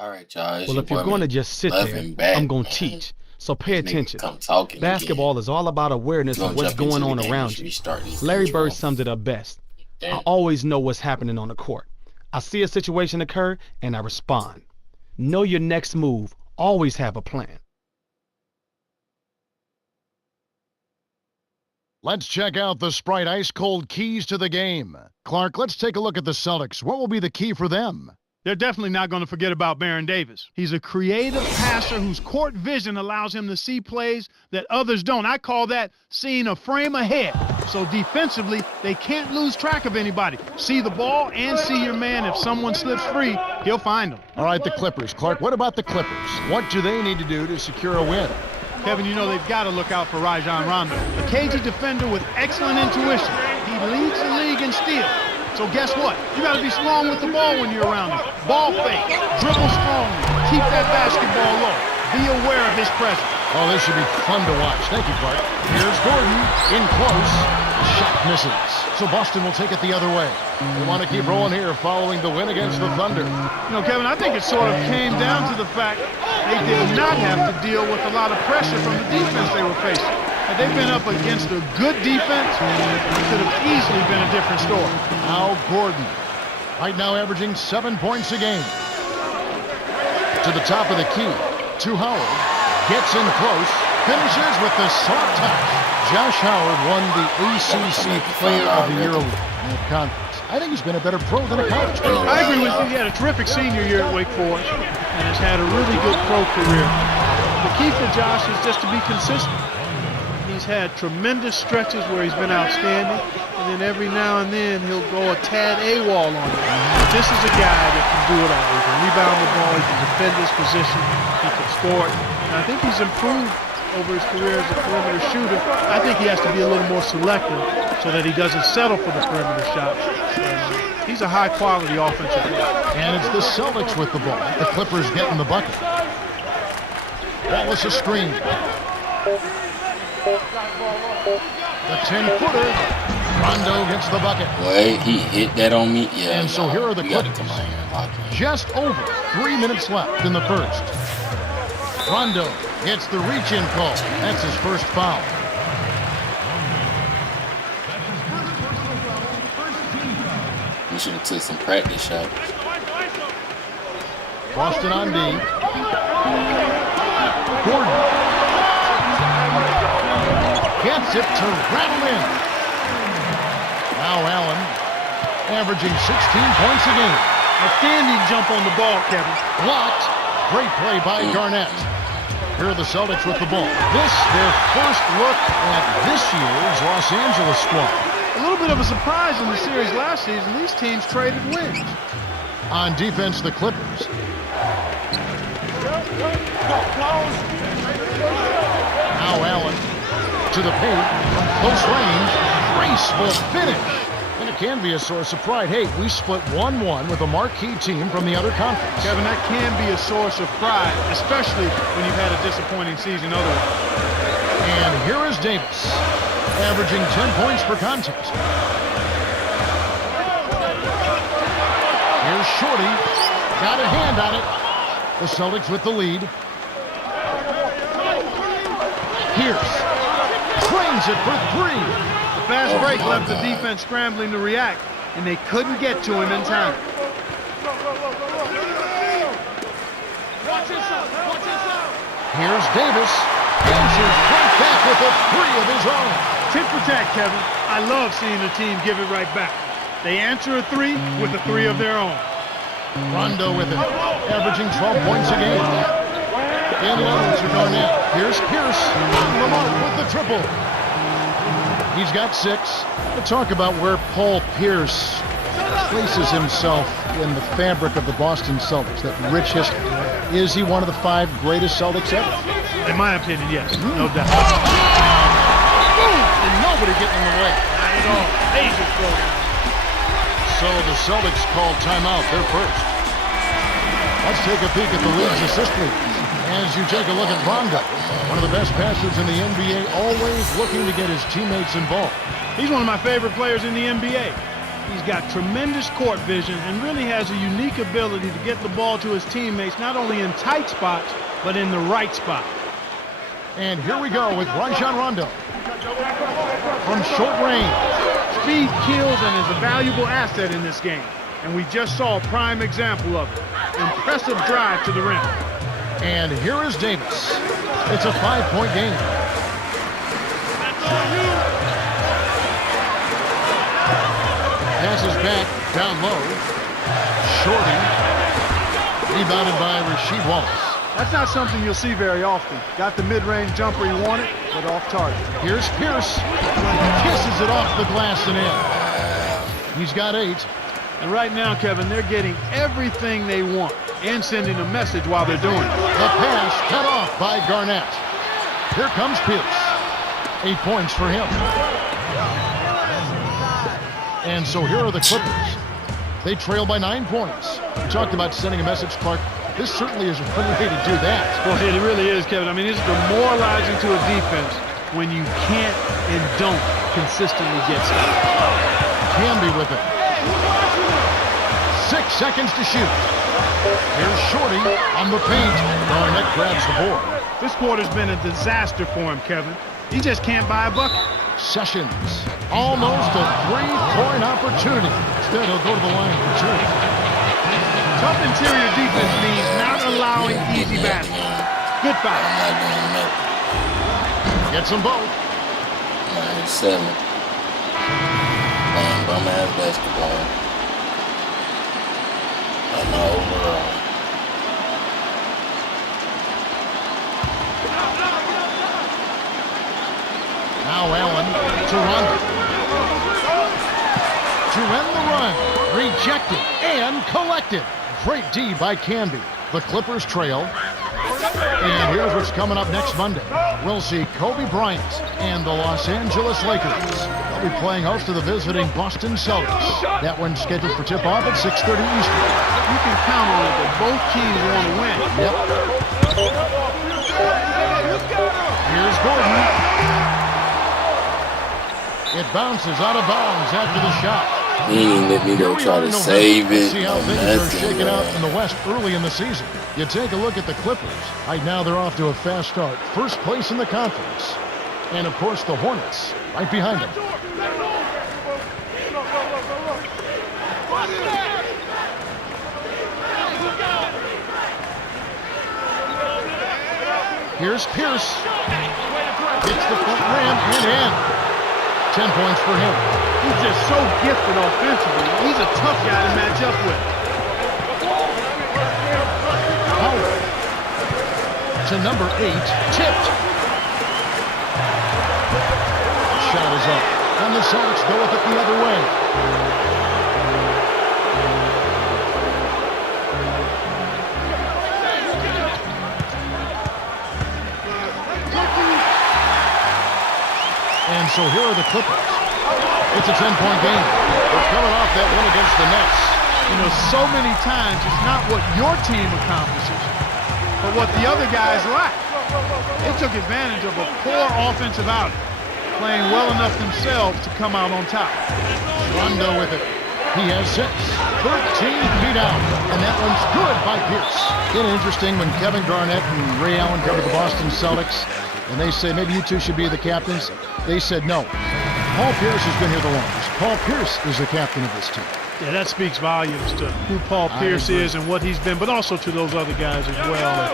All right, y'all. It's Well, your if you're boy going to just sit there, McLoven back, I'm going to man. teach. So pay This nigga attention. come talking Basketball again. is all about awareness We're of gonna what's jump into going the on game. We around should you. restart this Larry intro. Bird sums it up best. I Damn. always know what's happening on the court. I see a situation occur and I respond. Know your next move. Always have a plan. Let's check out the Sprite Ice Cold keys to the game. Clark, let's take a look at the Celtics. What will be the key for them? They're definitely not going to forget about Baron Davis. He's a creative passer whose court vision allows him to see plays that others don't. I call that seeing a frame ahead. So defensively, they can't lose track of anybody. See the ball and see your man. If someone slips free, he'll find them. All right, the Clippers. Clark, what about the Clippers? What do they need to do to secure a win? Kevin, you know they've got to look out for Rajon Rondo, a cagey defender with excellent intuition. He leads the league in steals. So guess what? You got to be strong with the ball when you're around him. Ball fake, dribble strongly, keep that basketball low. Be aware of his presence. Oh, this should be fun to watch. Thank you, Clark. Here's Gordon, in close. Shot misses. So Boston will take it the other way. They want to keep rolling here following the win against the Thunder. You know, Kevin, I think it sort of came down to the fact they did not have to deal with a lot of pressure from the defense they were facing. Had they been up against a good defense, it could have easily been a different story. Al Gordon, right now averaging 7 points a game. To the top of the key, to Howard, gets in close, finishes with the soft touch. Josh Howard won the ACC Player of the Year award in the conference. I think he's been a better pro than a college player. I agree with you. He had a terrific senior year at Wake Forest and has had a really good pro career. The key for Josh is just to be consistent. He's had tremendous stretches where he's been outstanding, and then every now and then he'll go a tad AWOL on you. This is a guy that can do it all. He can rebound the ball, he can defend his position, he can score it. And I think he's improved over his career as a perimeter shooter. I think he has to be a little more selective so that he doesn't settle for the perimeter shot. He's a high-quality offensive player. And it's the Celtics with the ball. The Clippers getting the bucket. Wallace a screen. The 10-footer. Rondo gets the bucket. Wait, he hit that on me? Yeah. And so here are the Clippers. Come on here and lock in. Just over 3 minutes left in the first. Rondo gets the reach-in call. That's his first foul. We should have took some practice shots. Boston on D. Gordon gets it to rattle in. Now Allen averaging 16 points a game. Outstanding jump on the ball, Kevin. Blocked. Great play by Garnett. Here are the Celtics with the ball. This, their first look at this year's Los Angeles squad. A little bit of a surprise in the series last season. These teams traded wins. On defense, the Clippers. Now Allen to the paint from close range. Graceful finish. And it can be a source of pride. Hey, we split 1-1 with a marquee team from the other conference. Kevin, that can be a source of pride, especially when you've had a disappointing season otherwise. And here is Davis, averaging 10 points per contest. Here's Shorty, got a hand on it. The Celtics with the lead. Pierce trains it for three. The fast break left the defense scrambling to react, and they couldn't get to him in time. Here's Davis, answers right back with a three of his own. Tit for tat, Kevin. I love seeing the team give it right back. They answer a three with a three of their own. Rondo with it, averaging 12 points a game. In low to Garnett. Here's Pierce. Lamar with the triple. He's got 6. Let's talk about where Paul Pierce places himself in the fabric of the Boston Celtics, that rich history. Is he one of the 5 greatest Celtics ever? In my opinion, yes, no doubt. And nobody getting in the way. Not at all. Major throw. So the Celtics call timeout. They're first. Let's take a peek at the league's assist leaders. As you take a look at Rondo, one of the best passers in the NBA, always looking to get his teammates involved. He's one of my favorite players in the NBA. He's got tremendous court vision and really has a unique ability to get the ball to his teammates, not only in tight spots, but in the right spot. And here we go with Rajon Rondo. From short range. Speed kills and is a valuable asset in this game. And we just saw a prime example of it. Impressive drive to the rim. And here is Davis. It's a 5-point game. Passes back down low. Shorty. Rebounded by Rasheed Wallace. That's not something you'll see very often. Got the mid-range jumper he wanted, but off target. Here's Pierce. Kisses it off the glass and in. He's got 8. And right now, Kevin, they're getting everything they want and sending a message while they're doing it. The pass cut off by Garnett. Here comes Pierce. 8 points for him. And so here are the Clippers. They trail by 9 points. We talked about sending a message, Clark. This certainly is one way to do that. Well, it really is, Kevin. I mean, it's demoralizing to a defense when you can't and don't consistently get stopped. Camby with it. 6 seconds to shoot. Here's Shorty on the paint. Garnett grabs the board. This quarter's been a disaster for him, Kevin. He just can't buy a bucket. Sessions. Almost a 3-point opportunity. Instead, he'll go to the line for 2. Tough interior defense means not allowing easy baskets. Good foul. I'm not doing nothing. Gets them both. He's selling. Playing bum-ass basketball. I'm not overall. Now Allen to Rondo. To end the run. Rejected and collected. Great D by Camby. The Clippers trail. And here's what's coming up next Monday. We'll see Kobe Bryant and the Los Angeles Lakers. They'll be playing host to the visiting Boston Celtics. That one's scheduled for tip-off at 6:30 Eastern. You can count on it that both teams want to win. Yep. Here's Gordon. It bounces out of bounds after the shot. He ain't let me go try to save it. See how things are shaking out in the West early in the season. You take a look at the Clippers. Right now they're off to a fast start. First place in the conference. And of course the Hornets right behind them. Here's Pierce. Hits the front rim and in. 10 points for him. He's just so gifted offensively. He's a tough guy to match up with. Howard to number 8, tipped. Shot is up, and the Celtics go with it the other way. And so here are the Clippers. It's a 10-point game. They're coming off that win against the Nets. You know, so many times it's not what your team accomplishes, but what the other guys lack. They took advantage of a poor offensive outing, playing well enough themselves to come out on top. Rondo with it. He has 6. 13 feet out. And that one's good by Pierce. It's interesting when Kevin Garnett and Ray Allen covered the Boston Celtics, and they say maybe you two should be the captains. They said no. Paul Pierce has been here the longest. Paul Pierce is the captain of this team. Yeah, that speaks volumes to who Paul Pierce is and what he's been, but also to those other guys as well.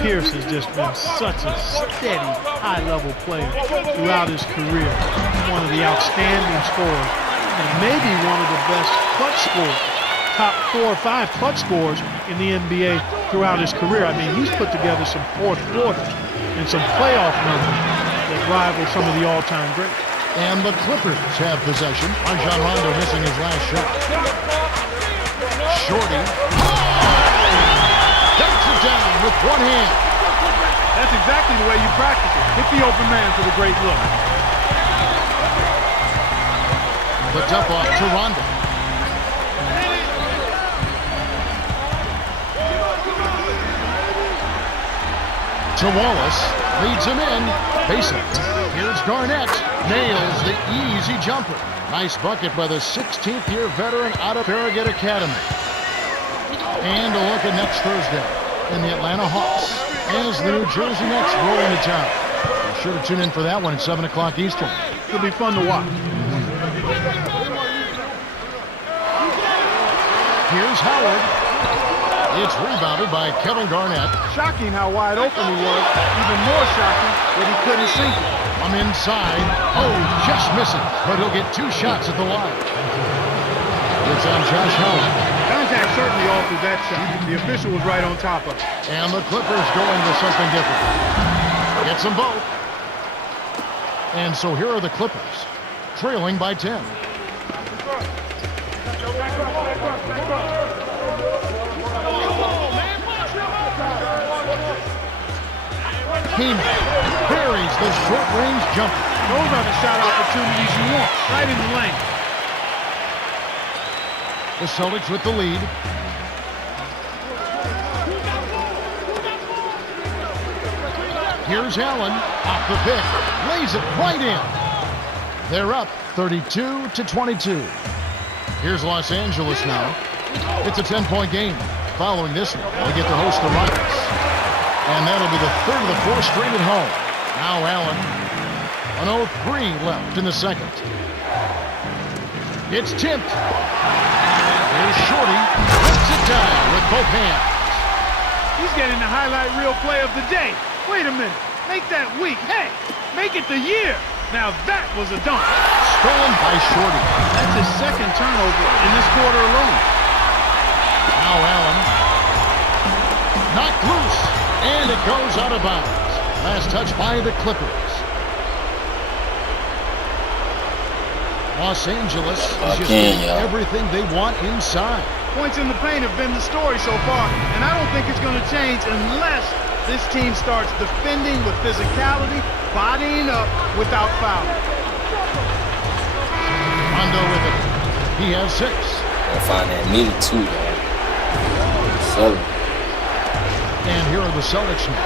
Pierce has just been such a steady, high-level player throughout his career. One of the outstanding scorers, and maybe one of the best clutch scorers. Top 4 or 5 clutch scorers in the NBA throughout his career. I mean, he's put together some fourth quarters and some playoff numbers that rival some of the all-time greats. And the Clippers have possession. Rajon Rondo missing his last shot. Shorty. Dunks it down with one hand. That's exactly the way you practice it. Hit the open man for the great look. The dump off to Rondo. To Wallace. Leads him in. Basin. Here's Garnett. Nails the easy jumper. Nice bucket by the 16th-year veteran out of Farragut Academy. And a look at next Thursday in the Atlanta Hawks as the New Jersey Nets roll into town. Be sure to tune in for that one at 7 o'clock Eastern. It'll be fun to watch. Here's Howard. It's rebounded by Kevin Garnett. Shocking how wide open he was. Even more shocking that he couldn't sink it. I'm inside. Oh, just missing. But he'll get 2 shots at the line. It's on Josh Howard. Contact certainly altered that shot. The official was right on top of it. And the Clippers going with something different. Gets them both. And so here are the Clippers, trailing by 10. Heyman buries the short-range jumper. Those are the shot opportunities you want, right in the lane. The Celtics with the lead. Here's Allen, off the pick, lays it right in. They're up 32-22. Here's Los Angeles now. It's a 10-point game. Following this one, they get to host the Rockets. And that'll be the third of the 4 straight at home. Now Allen, an 0-3 left in the second. It's tipped. Here's Shorty, puts it down with both hands. He's getting the highlight reel play of the day. Wait a minute, make that week. Hey, make it the year. Now that was a dunk. Stolen by Shorty. That's his second turnover in this quarter alone. Now Allen, knocked loose, and it goes out of bounds. Last touch by the Clippers. Los Angeles is just getting everything they want inside. Points in the paint have been the story so far, and I don't think it's going to change unless this team starts defending with physicality, bodying up without fouling. Rondo with it. He has 6. I'll find that me too, man. So. And here are the Celtics now.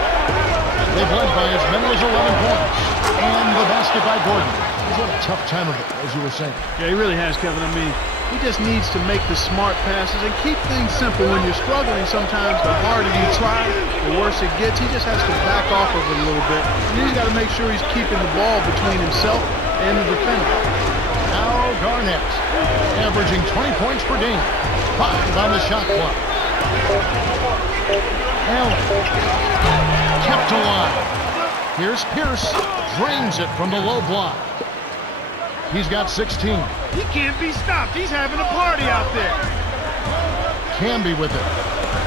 They've led by as many as 11 points. And the basket by Gordon. He's had a tough time of it, as you were saying. Yeah, he really has, Kevin. I mean, he just needs to make the smart passes and keep things simple. When you're struggling, sometimes the harder you try, the worse it gets. He just has to back off of it a little bit. And he's got to make sure he's keeping the ball between himself and the defender. Now Garnett, averaging 20 points per game. 5 on the shot clock. Allen, kept alive. Here's Pierce, drains it from the low block. He's got 16. He can't be stopped. He's having a party out there. Camby with it.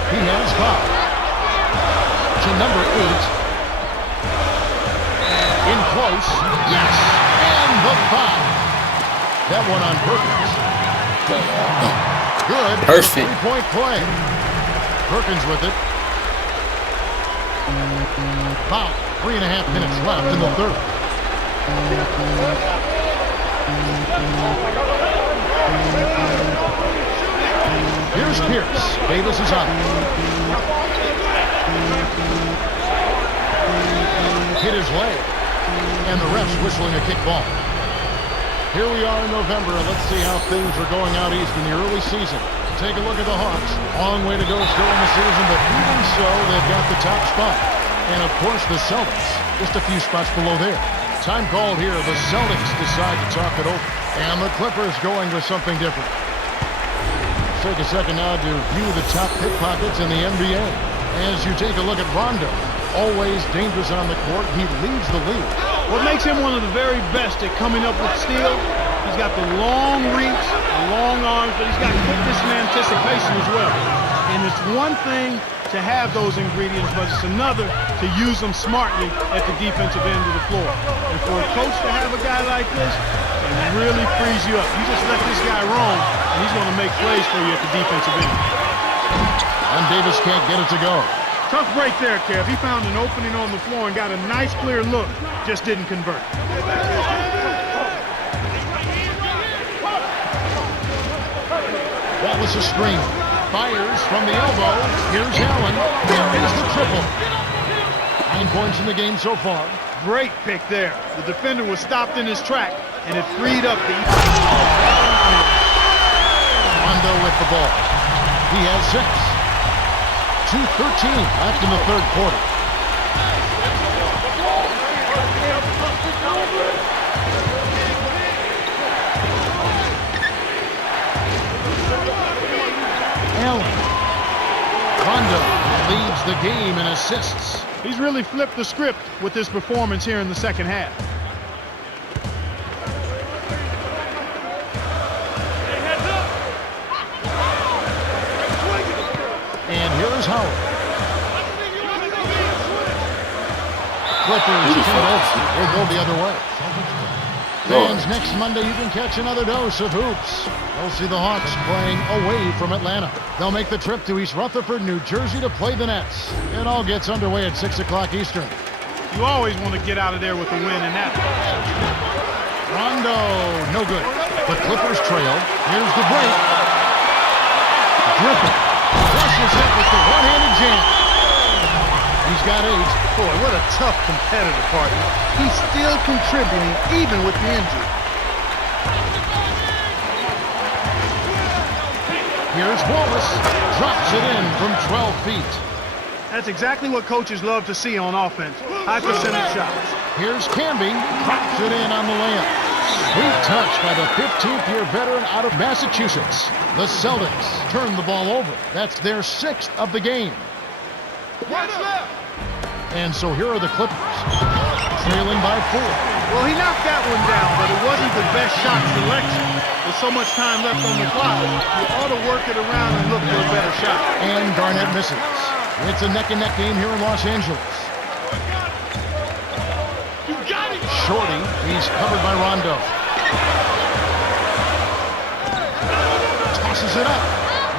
He has 5. To number 8. In close. Yes! And the 5. That one on Perkins. Good. Perfect. 3-point play. Perkins with it. About 3.5 minutes left in the third. Here's Pierce. Davis is up. Hit his leg. And the ref's whistling a kick ball. Here we are in November, and let's see how things are going out east in the early season. Take a look at the Hawks. Long way to go still in the season, but even so, they've got the top spot. And of course, the Celtics, just a few spots below there. Time called here. The Celtics decide to talk it over. And the Clippers going with something different. Let's take a second now to view the top pickpockets in the NBA. As you take a look at Rondo, always dangerous on the court. He leads the league. What makes him one of the very best at coming up with steals, he's got the long reach, the long arms, but he's got quickness and anticipation as well. And it's one thing to have those ingredients, but it's another to use them smartly at the defensive end of the floor. And for a coach to have a guy like this, it really frees you up. You just let this guy roam, and he's going to make plays for you at the defensive end. And Davis can't get it to go. Tough break there, Kev. He found an opening on the floor and got a nice, clear look. Just didn't convert. Wallace a screen. Fires from the elbow. Here's Allen. There is the triple. 9 points in the game so far. Great pick there. The defender was stopped in his track, and it freed up the... Rondo with the ball. He has 6. 2:13 left in the third quarter. Allen. Rondo leads the game in assists. He's really flipped the script with his performance here in the second half. And here is Howard. Clippers turn over. We'll go the other way. Fans, next Monday you can catch another dose of hoops. We'll see the Hawks playing away from Atlanta. They'll make the trip to East Rutherford, New Jersey to play the Nets. It all gets underway at 6 o'clock Eastern. You always want to get out of there with a win in that. Rondo, no good. The Clippers trail. Here's the break. Griffin flushes it with the one-handed jam. He's got 8. Boy, what a tough competitor, partner. He's still contributing even with the injury. Here's Wallace. Drops it in from 12 feet. That's exactly what coaches love to see on offense. High percentage shots. Here's Camby. Drops it in on the layup. Sweet touch by the 15th-year veteran out of Massachusetts. The Celtics turn the ball over. That's their 6th of the game. And so here are the Clippers, trailing by 4. Well, he knocked that one down, but it wasn't the best shot selection. With so much time left on the clock, you ought to work it around and look for a better shot. And Garnett misses. It's a neck-and-neck game here in Los Angeles. Shorty, he's covered by Rondo. Tosses it up.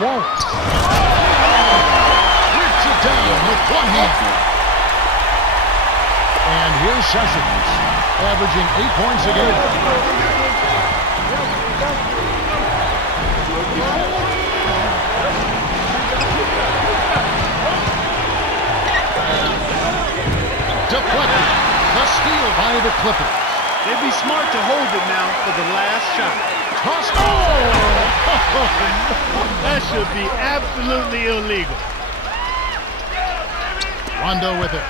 Won't. Rips it down with one hand. And here's Sessions, averaging 8 points a game. Deflected. The steal by the Clippers. They'd be smart to hold it now for the last shot. Toss. Oh! That should be absolutely illegal. Rondo with it.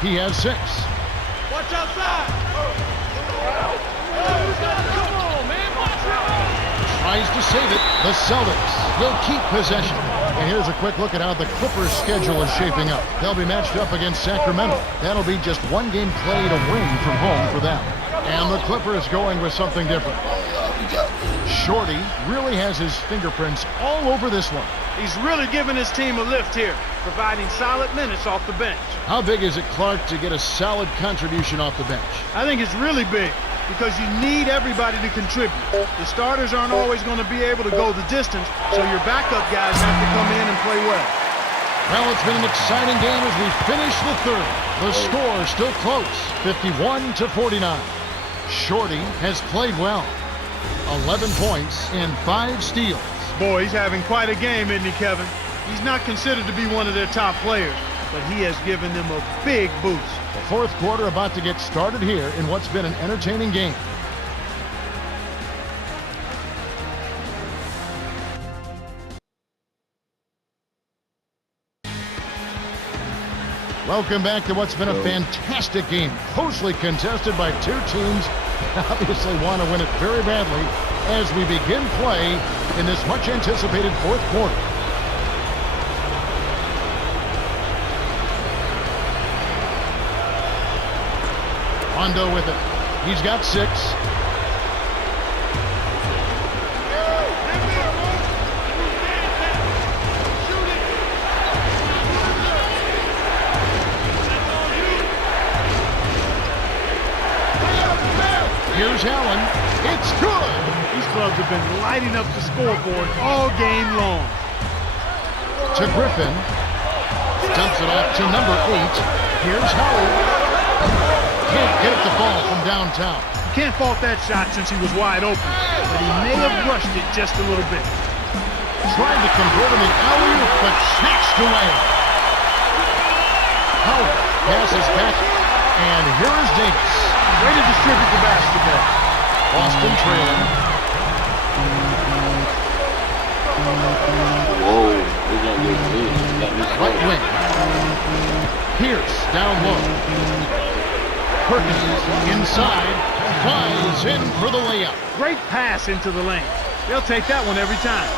He has 6. Watch outside. Tries to save it. The Celtics will keep possession. And here's a quick look at how the Clippers' schedule is shaping up. They'll be matched up against Sacramento. That'll be just one game played away from home for them. And the Clippers going with something different. Shorty really has his fingerprints all over this one. He's really giving his team a lift here, providing solid minutes off the bench. How big is it, Clark, to get a solid contribution off the bench? I think it's really big because you need everybody to contribute. The starters aren't always going to be able to go the distance, so your backup guys have to come in and play well. Well, it's been an exciting game as we finish the third. The score is still close, 51-49. Shorty has played well. 11 points and 5 steals. Boy, he's having quite a game, isn't he, Kevin? He's not considered to be one of their top players, but he has given them a big boost. The fourth quarter about to get started here in what's been an entertaining game. Welcome back to what's been a fantastic game, closely contested by 2 teams that obviously want to win it very badly as we begin play in this much-anticipated fourth quarter. Rondo with it. He's got 6. Here's Allen. It's good. These clubs have been lighting up the scoreboard all game long. To Griffin. Dumps it off to number 8. Here's Howard. Can't get it to fall from downtown. You can't fault that shot since he was wide open, but he may have rushed it just a little bit. Tried to convert on the alley-oop, but snatched away. Howard passes back, and here is Davis. Way to distribute the basketball. Boston trailing. Pierce down low. Perkins inside, flies in for the layup. Great pass into the lane. They'll take that one every time.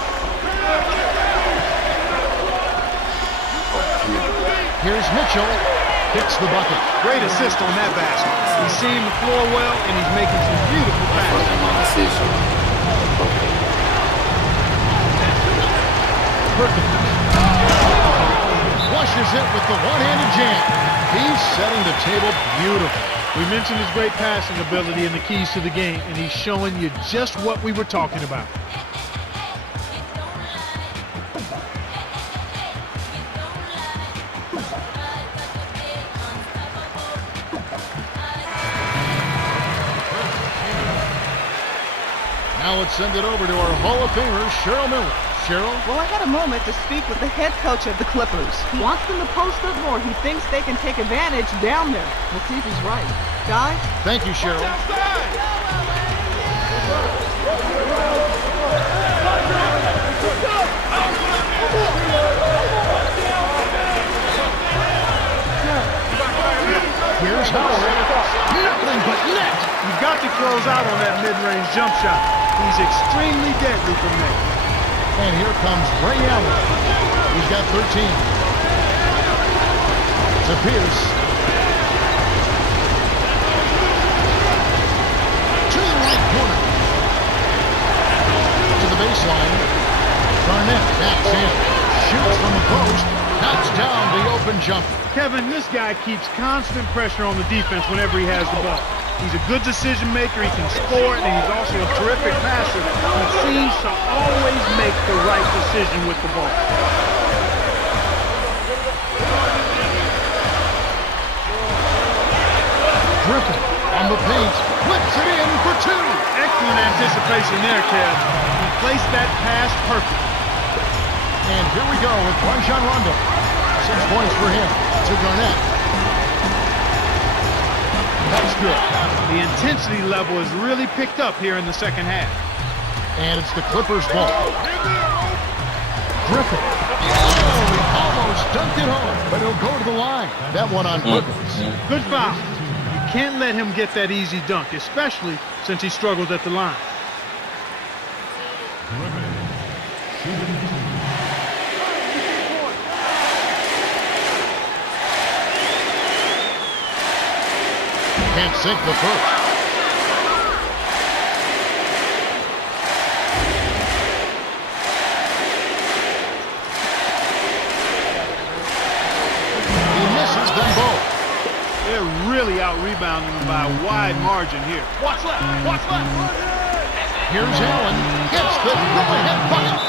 Here's Mitchell, hits the bucket. Great assist on that basket. He's seeing the floor well, and he's making some beautiful passes. Perkins flushes it with the one-handed jam. He's setting the table beautiful. We mentioned his great passing ability and the keys to the game, and he's showing you just what we were talking about. Now let's send it over to our Hall of Famer, Cheryl Miller. Cheryl? Well, I had a moment to speak with the head coach of the Clippers. He wants them to post up more. He thinks they can take advantage down there. We'll see if he's right. Guys? Thank you, Cheryl. Here's Howard. Nothing but net. You've got to close out on that mid-range jump shot. He's extremely deadly from there. And here comes Ray Allen. He's got 13. To Pierce. To the right corner. To the baseline. Garnett backs in. Shoots from the post. Knocks down the open jumper. Kevin, this guy keeps constant pressure on the defense whenever he has the ball. He's a good decision maker, he can score, and he's also a terrific passer. He seems to always make the right decision with the ball. Griffin on the paint, flips it in for two. Excellent anticipation there, Kev. He placed that pass perfectly. And here we go with Rajon Rondo. 6 points for him to Garnett. That's good. The intensity level has really picked up here in the second half. And it's the Clippers' ball. Griffin. Oh, he almost dunked it home, but he'll go to the line. That one on purpose. Good foul. You can't let him get that easy dunk, especially since he struggled at the line. Can't sink the first. He misses them both. They're really out-rebounding him by a wide margin here. Watch left. Watch left. Here's Allen. Gets the go-ahead bucket.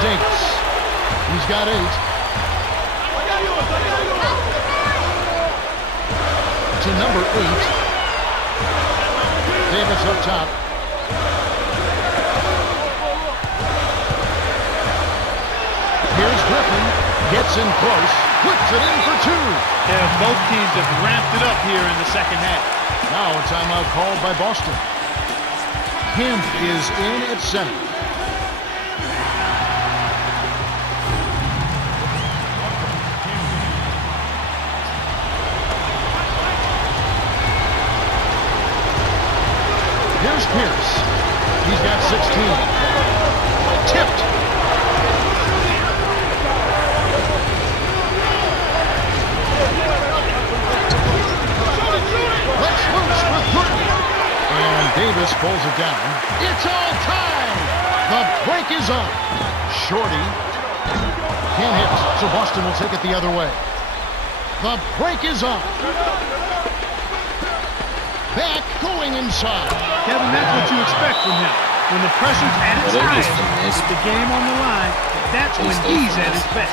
Davis. He's got 8. To number 8. Davis up top. Here's Griffin. Gets in close. Puts it in for 2. Yeah, both teams have ramped it up here in the second half. Now a timeout called by Boston. Kemp is in at center. Here's Pierce. He's got 16. Tipped. Let's loose for 3. And Davis pulls it down. It's all time. The break is on. Shorty can't hit, so Boston will take it the other way. The break is on. Back going inside. Kevin, that's what you expect from him. When the pressure's at its highest, with the game on the line, that's when he's at his best.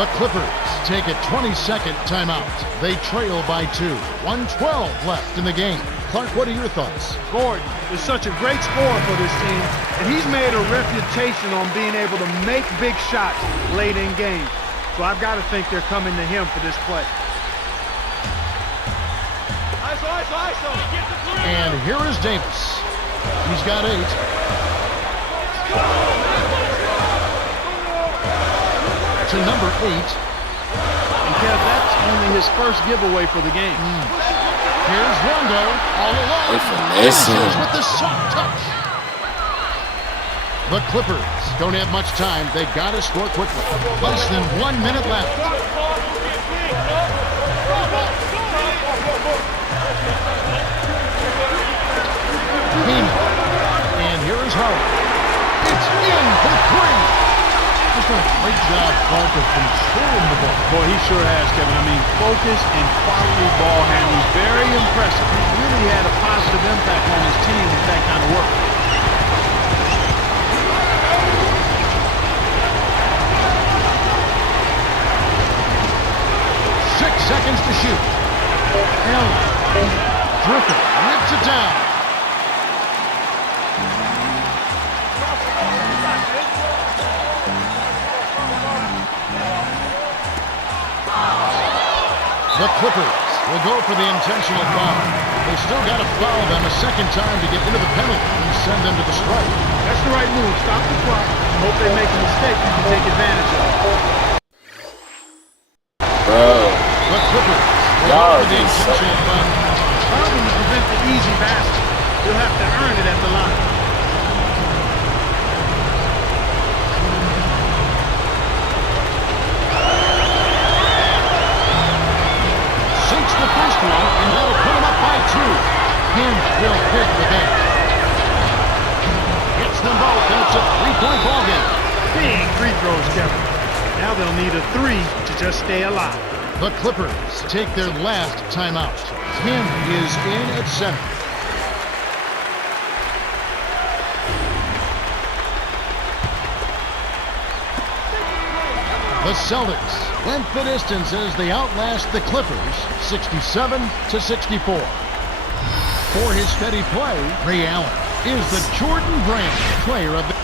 The Clippers take a 20-second timeout. They trail by 2. 1:12 left in the game. Clark, what are your thoughts? Gordon is such a great scorer for this team, and he's made a reputation on being able to make big shots late in games. So I've got to think they're coming to him for this play. And here is Davis. He's got 8. To number 8. And Kev, that's only his first giveaway for the game. Here's Rondo all alone. They finessing. With the soft touch. The Clippers don't have much time. They got to score quickly. Less than 1 minute left. Beeman. And here is Howard. It's in for 3. He's done a great job, Clark, of controlling the ball. Boy, he sure has, Kevin. I mean, focus and quality ball handling. Very impressive. He really had a positive impact on his team with that kind of work. 6 seconds to shoot. Allen. Griffin rips it down. The Clippers will go for the intentional foul. They still got to foul them a second time to get into the penalty and send them to the strike. That's the right move. Stop the clock. Hope they make a mistake you can take advantage of. Bro. The Clippers will go Y'all for the just intentional foul. Problem to prevent the easy basket. You'll have to earn it at the line. Sinks the first one, and that'll put him up by 2. Him will hit with that. Hits them both, and it's a 3-point ball game. Big free throws, Kevin. Now they'll need a 3 to just stay alive. The Clippers take their last timeout. Tim is in at center. The Celtics went the distance as they outlast the Clippers 67-64. For his steady play, Ray Allen is the Jordan Brand player of the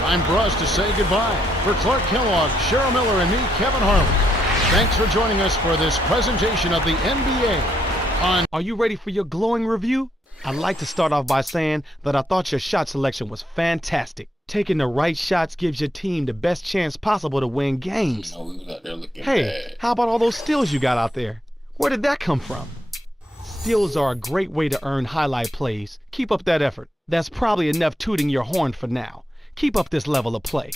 time for us to say goodbye. For Clark Kellogg, Cheryl Miller, and me, Kevin Harlan, thanks for joining us for this presentation of the NBA on... Are you ready for your glowing review? I'd like to start off by saying that I thought your shot selection was fantastic. Taking the right shots gives your team the best chance possible to win games. We was out there looking Hey, bad. how about all those steals you got out there? Where did that come from? Steals are a great way to earn highlight plays. Keep up that effort. That's probably enough tooting your horn for now. Keep up this level of play.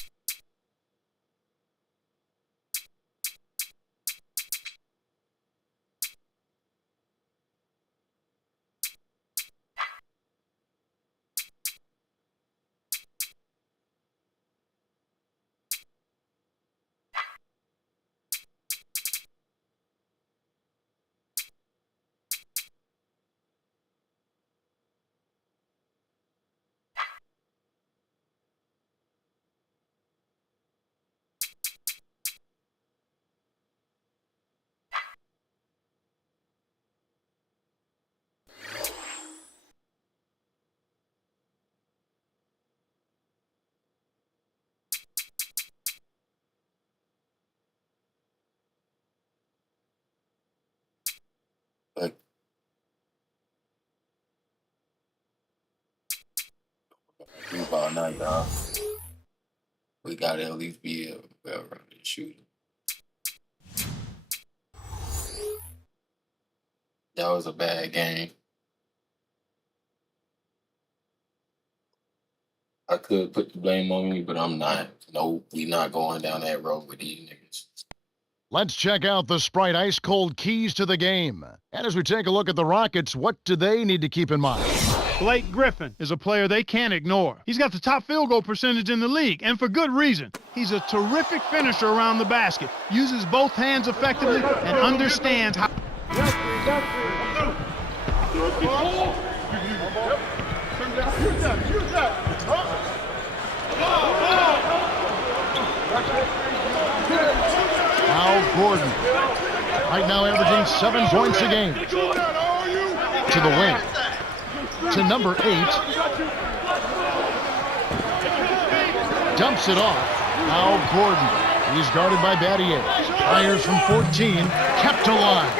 Like, we about now, y'all. We gotta at least be a well-rounded shooter. That was a bad game. I could put the blame on me, but I'm not. No, we not going down that road with these niggas. Let's check out the Sprite Ice Cold keys to the game. And as we take a look at the Rockets, what do they need to keep in mind? Blake Griffin is a player they can't ignore. He's got the top field goal percentage in the league, and for good reason. He's a terrific finisher around the basket, uses both hands effectively, and understands how... Al Gordon, right now averaging 7 points a game. To the wing. To number 8. Dumps it off. Al Gordon. He's guarded by Battier. Fires from 14, kept alive.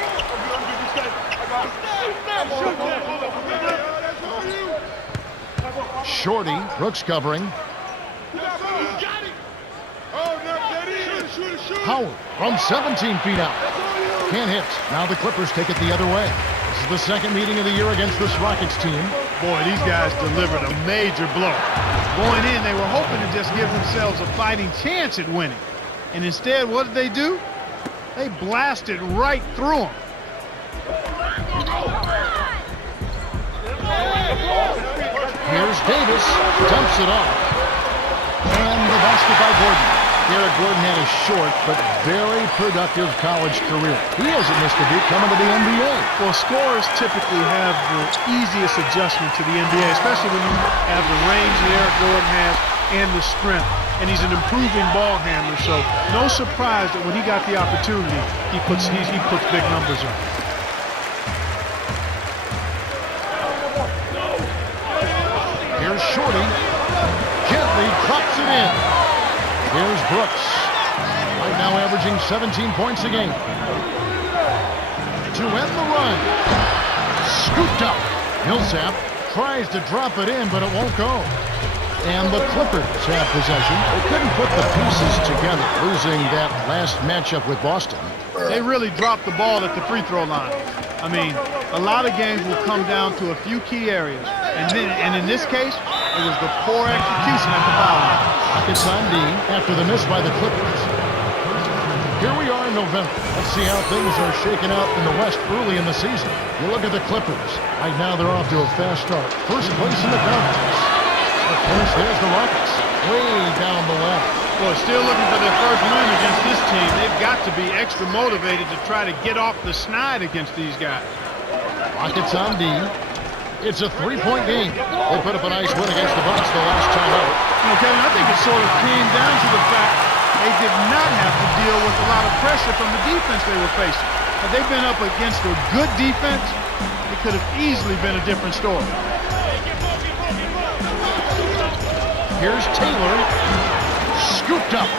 Shorty, Brooks covering. Howard from 17 feet out. Can't hit. Now the Clippers take it the other way. This is the second meeting of the year against this Rockets team. Boy, these guys delivered a major blow. Going in, they were hoping to just give themselves a fighting chance at winning. And instead, what did they do? They blasted right through them. Here's Davis, dumps it off. And the basket by Gordon. Eric Gordon had a short but very productive college career. He hasn't missed a beat coming to the NBA. Well, scorers typically have the easiest adjustment to the NBA, especially when you have the range that Eric Gordon has and the strength. And he's an improving ball handler, so no surprise that when he got the opportunity, he puts big numbers on. Here's Shorty. Gently drops it in. Here's Brooks. Right now averaging 17 points a game. To end the run. Scooped up. Millsap tries to drop it in, but it won't go. And the Clippers have possession. They couldn't put the pieces together, losing that last matchup with Boston. They really dropped the ball at the free throw line. I mean, a lot of games will come down to a few key areas. And in this case, it was the poor execution at the foul line. Rockets on D after the miss by the Clippers. Here we are in November. Let's see how things are shaking out in the West early in the season. You look at the Clippers. Right now they're off to a fast start. First place in the conference. Of course, there's the Rockets. Way down the ladder. Boy, still looking for their first win against this team. They've got to be extra motivated to try to get off the snide against these guys. Rockets on D. It's a three-point game. They put up a nice win against the Bucks the last time out. You know, Kevin, I think it sort of came down to the fact they did not have to deal with a lot of pressure from the defense they were facing. Had they been up against a good defense, it could have easily been a different story. Here's Taylor. Scooped up.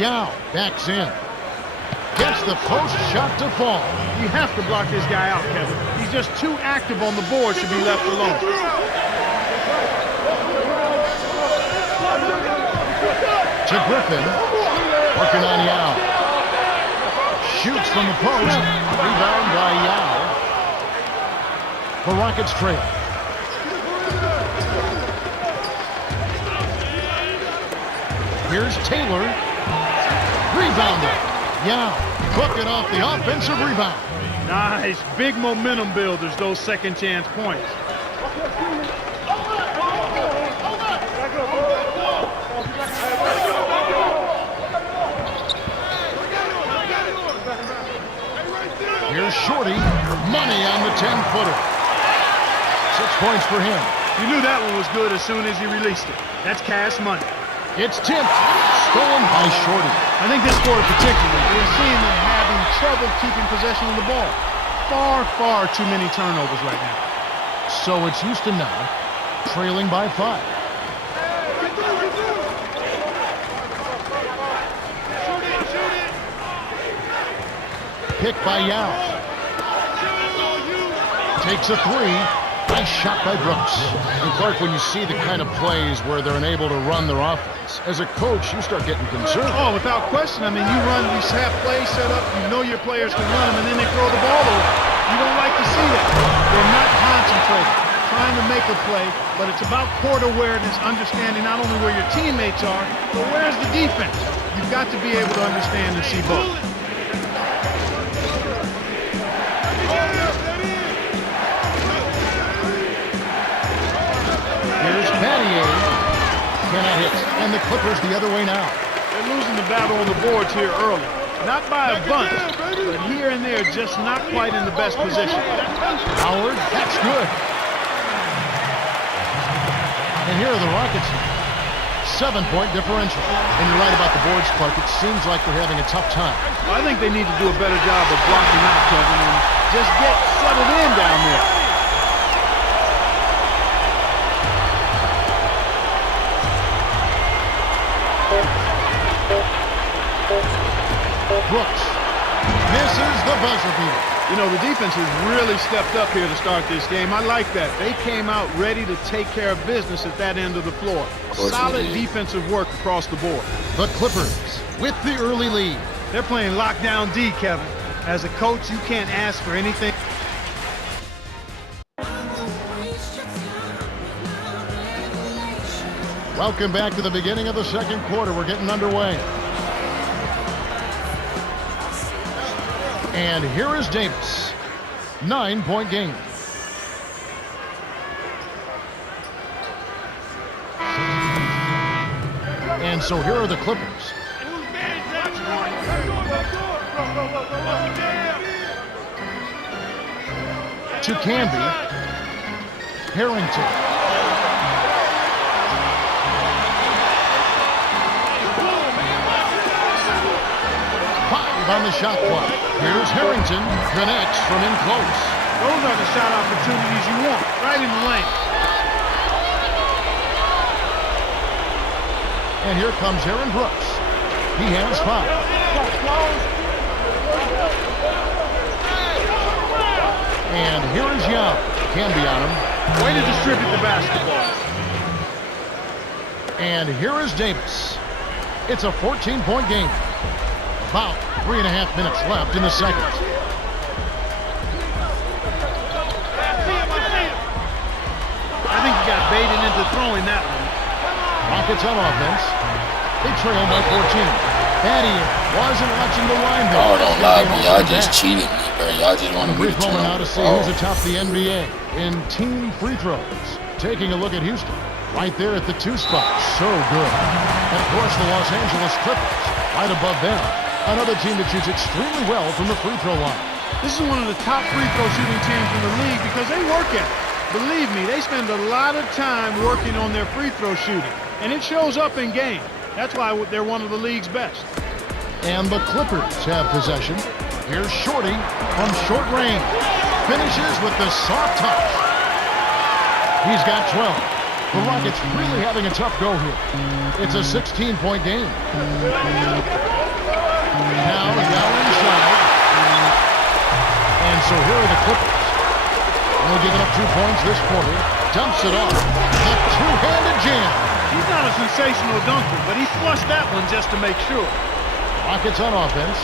Yao backs in. Gets the post shot to fall. You have to block this guy out, Kevin. He's just too active on the board to be left alone. To Griffin. Working on Yao. Shoots from the post. Rebound by Yao. The Rockets trail. Here's Taylor. Rebounded. Yao. Hook it off the offensive rebound. Nice. Big momentum builders, those second chance points. Here's Shorty. Money on the 10-footer. 6 points for him. You knew that one was good as soon as he released it. That's cash money. It's tipped. Stolen by Shorty. I think this quarter particularly, we're seeing them having trouble keeping possession of the ball. Far too many turnovers right now. So it's Houston now, trailing by 5. Picked by Yao. Takes a 3. Nice shot by Brooks. And Clark, when you see the kind of plays where they're unable to run their offense, as a coach, you start getting concerned. Oh, without question. I mean, you have plays set up, you know your players can run them, and then they throw the ball away. You don't like to see that. They're not concentrating, trying to make a play, but it's about court awareness, understanding not only where your teammates are, but where's the defense. You've got to be able to understand and see both. Here's Battier. Cannot hit. And the Clippers the other way now. They're losing the battle on the boards here early. Not by a bunch, but here and there just not quite in the best position. Howard, that's good. And here are the Rockets. 7-point differential. And you're right about the boards, Clark. It seems like they're having a tough time. I think they need to do a better job of blocking out, Kevin, and just get settled in down there. Brooks misses the buzzer beater. You know, the defense has really stepped up here to start this game. I like that. They came out ready to take care of business at that end of the floor. Solid defensive work across the board. The Clippers with the early lead. They're playing lockdown D, Kevin. As a coach, you can't ask for anything. Welcome back to the beginning of the second quarter. We're getting underway. And here is Davis. 9-point game. And so here are the Clippers. To Canby. Harrington. On the shot clock. Here's Harrington, connects from in close. Those are the shot opportunities you want, right in the lane. And here comes Aaron Brooks. He has 5. And here is Young. Can be on him. Way to distribute the basketball. And here is Davis. It's a 14-point game. About 3.5 minutes left in the second. I think he got baited into throwing that one. Rockets on offense. They trail by 14. Patty wasn't watching the line there. Oh, don't lie to me. Y'all just cheated me, bro. Y'all just want to Brief be moment now to see who's atop the NBA in team free throws. Taking a look at Houston. Right there at the 2 spot. So good. And of course the Los Angeles Clippers. Right above them. Another team that shoots extremely well from the free throw line. This is one of the top free throw shooting teams in the league because they work at it. Believe me, they spend a lot of time working on their free throw shooting, and it shows up in game. That's why they're one of the league's best. And the Clippers have possession. Here's Shorty from short range. Finishes with the soft touch. He's got 12. The Rockets really having a tough go here. It's a 16-point game. Now inside. And so here are the Clippers. Only giving up 2 points this quarter. Dumps it off. A two-handed jam. He's not a sensational dunker, but he flushed that one just to make sure. Rockets on offense.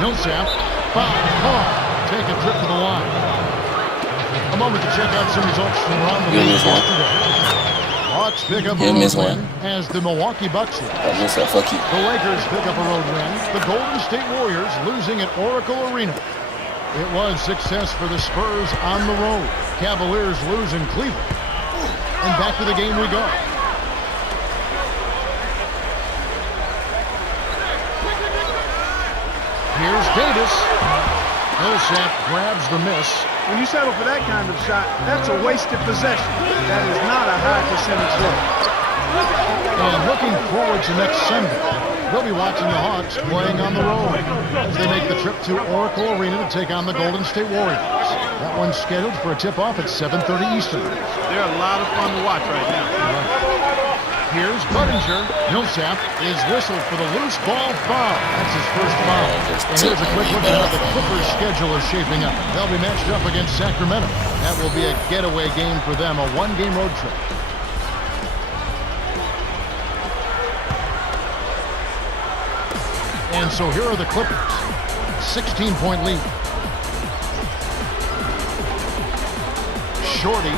Millsap. Foul. Take a trip to the line. A moment to check out some results from around the league yesterday. Hawks pick up a road win as the Milwaukee Bucks lose. Fuck you. The Lakers pick up a road win. The Golden State Warriors losing at Oracle Arena. It was success for the Spurs on the road. Cavaliers lose in Cleveland. And back to the game we go. Here's Davis. Millsap grabs the miss. When you settle for that kind of shot, that's a wasted possession. That is not a high percentage look. And looking forward to next Sunday, we'll be watching the Hawks playing on the road as they make the trip to Oracle Arena to take on the Golden State Warriors. That one's scheduled for a tip-off at 7:30 Eastern. They're a lot of fun to watch right now. Here's Budinger. Millsap is whistled for the loose ball foul. That's his first foul. And here's a quick look at how the Clippers' schedule is shaping up. They'll be matched up against Sacramento. That will be a getaway game for them, a one-game road trip. And so here are the Clippers. 16-point lead. Shorty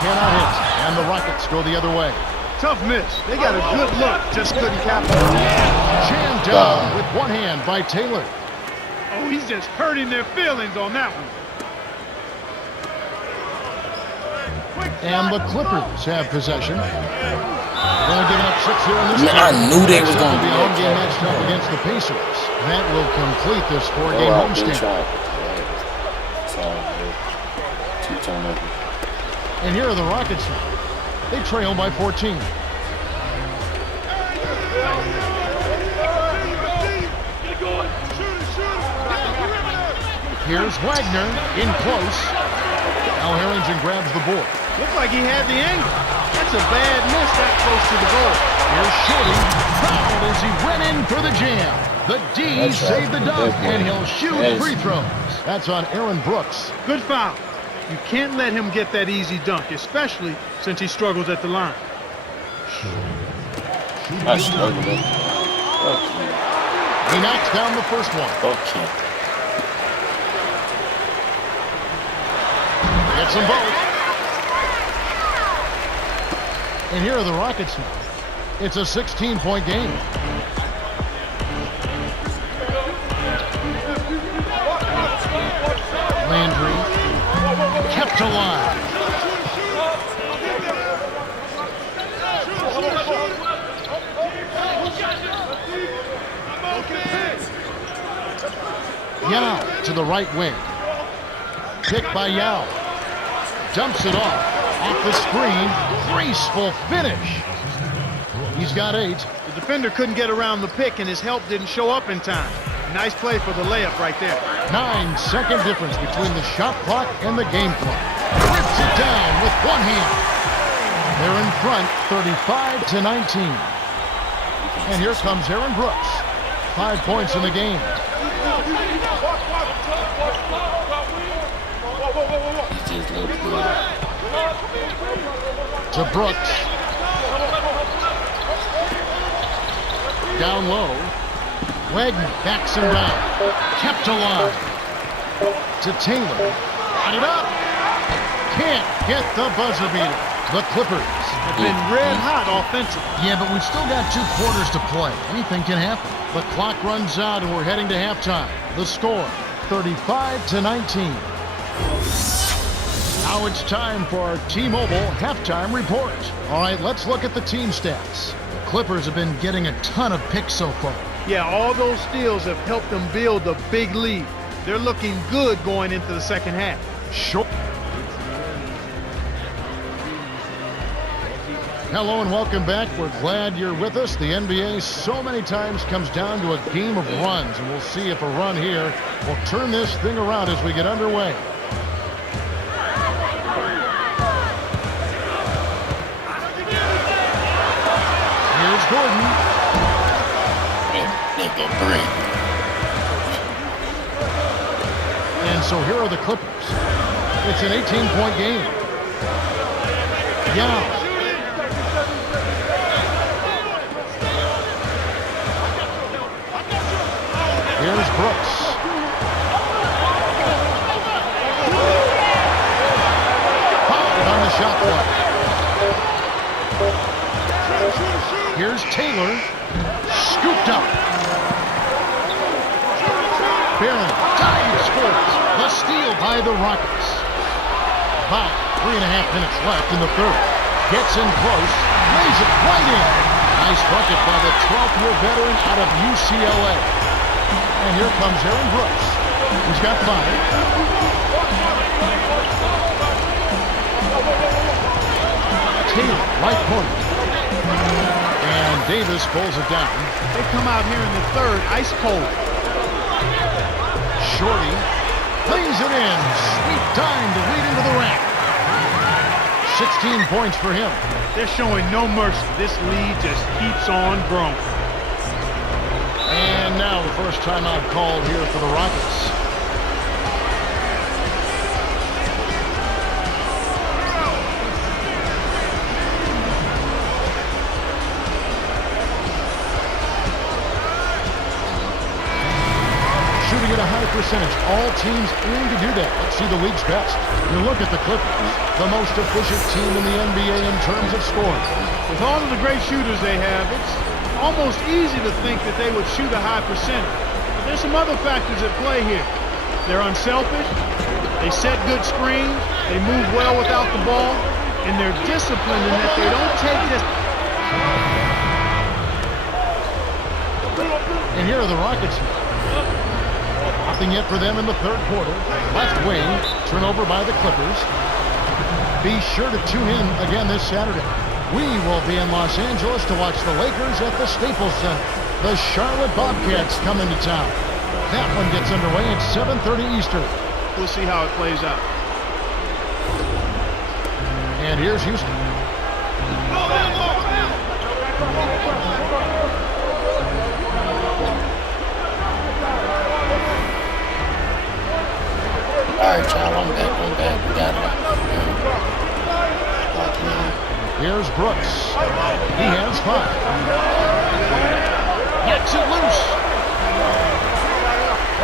cannot hit, and the Rockets go the other way. Tough miss. They got a good look, just couldn't capitalize. Jammed down with one hand by Taylor. Oh, he's just hurting their feelings on that one. And the Clippers have possession. Only giving up 6 here in this game. I knew they was going to be be a home game matched up against the Pacers. That will complete this 4-game homestand. And here are the Rockets. They trail by 14. Here's Wagner in close. Now Harrington grabs the board. Looked like he had the angle. That's a bad miss that close to the goal. Here's Shorty. Fouled as he went in for the jam. The D saved the dunk, and he'll shoot free throws. That's on Aaron Brooks. Good foul. You can't let him get that easy dunk, especially since he struggles at the line. I struggled. Okay. He knocks down the first one. Okay. Gets them both. And here are the Rockets now. It's a 16-point game. Landry kept alive. Yao to the right wing. Picked by Yao. Dumps it off the screen. Graceful finish. He's got 8. The defender couldn't get around the pick, and his help didn't show up in time. Nice play for the layup right there. 9-second difference between the shot clock and the game clock. Rips it down with one hand. They're in front, 35-19. And here comes Aaron Brooks. 5 points in the game. He just looked good. To Brooks. Down low. Wagner backs him down. Kept alive. To Taylor. Got it up. Can't get the buzzer beater. The Clippers have been red hot offensively. Yeah, but we've still got 2 quarters to play. Anything can happen. The clock runs out and we're heading to halftime. The score, 35-19. Now it's time for our T-Mobile halftime report. All right, let's look at the team stats. The Clippers have been getting a ton of picks so far. Yeah, all those steals have helped them build a big lead. They're looking good going into the second half. Sure. Hello and welcome back. We're glad you're with us. The NBA so many times comes down to a game of runs, and we'll see if a run here will turn this thing around as we get underway. Here's Gordon. And so here are the Clippers. It's an 18-point game. Yao. Here's Brooks. Fouled on the shot clock. Here's Taylor. Scooped up. Barron dives first. The steal by the Rockets. About 3.5 minutes left in the third. Gets in close. Lays it right in. Nice bucket by the 12th-year veteran out of UCLA. And here comes Aaron Brooks. He's got 5. Taylor, right corner. And Davis pulls it down. They come out here in the third, ice cold. Shorty plays it in. Sweet time to lead into the rack. 16 points for him. They're showing no mercy. This lead just keeps on growing. And now the first timeout called here for the Rockets. Shooting at a high percentage. All teams aim to do that. Let's see the league's best. You look at the Clippers, the most efficient team in the NBA in terms of scoring. With all of the great shooters they have, it's almost easy to think that they would shoot a high percentage. But there's some other factors at play here. They're unselfish, they set good screens, they move well without the ball, and they're disciplined in that they don't take this. And here are the Rockets. Nothing yet for them in the third quarter. Left wing, turnover by the Clippers. Be sure to tune in again this Saturday. We will be in Los Angeles to watch the Lakers at the Staples Center. The Charlotte Bobcats come into town. That one gets underway at 7:30 Eastern. We'll see how it plays out. And here's Houston. All right, y'all. I'm back. We got it. Lock in. Here's Brooks. He has 5. Gets it loose.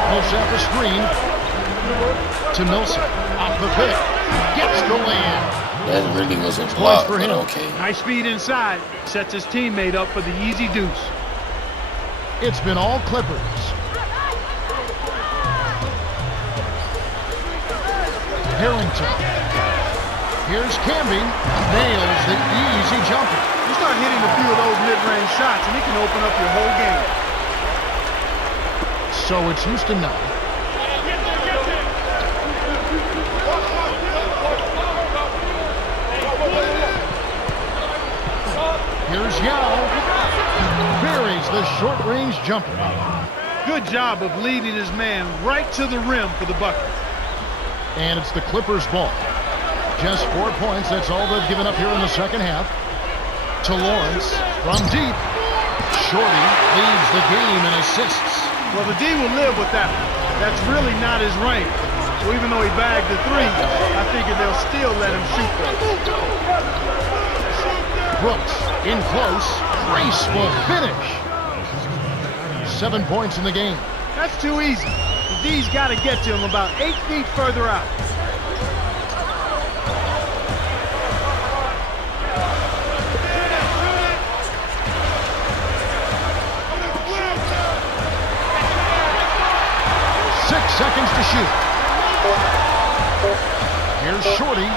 Pulls out the screen to Milson. Off the pick. Gets the land. That really was a block, for but him. okay. Nice speed inside. Sets his teammate up for the easy deuce. It's been all Clippers. Harrington. Here's Camby. Nails the easy jumper. You start hitting a few of those mid-range shots, and it can open up your whole game. So it's Houston now. Here's Yao. Buries the short-range jumper. Good job of leading his man right to the rim for the bucket. And it's the Clippers' ball. Just 4 points. That's all they've given up here in the second half. To Lawrence from deep. Shorty leads the game in assists. Well, the D will live with that. That's really not his range. So even though he bagged the 3, I figure they'll still let him shoot those. Brooks in close. Race will finish. 7 points in the game. That's too easy. The D's got to get to him about 8 feet further out. Seconds to shoot. Here's Shorty.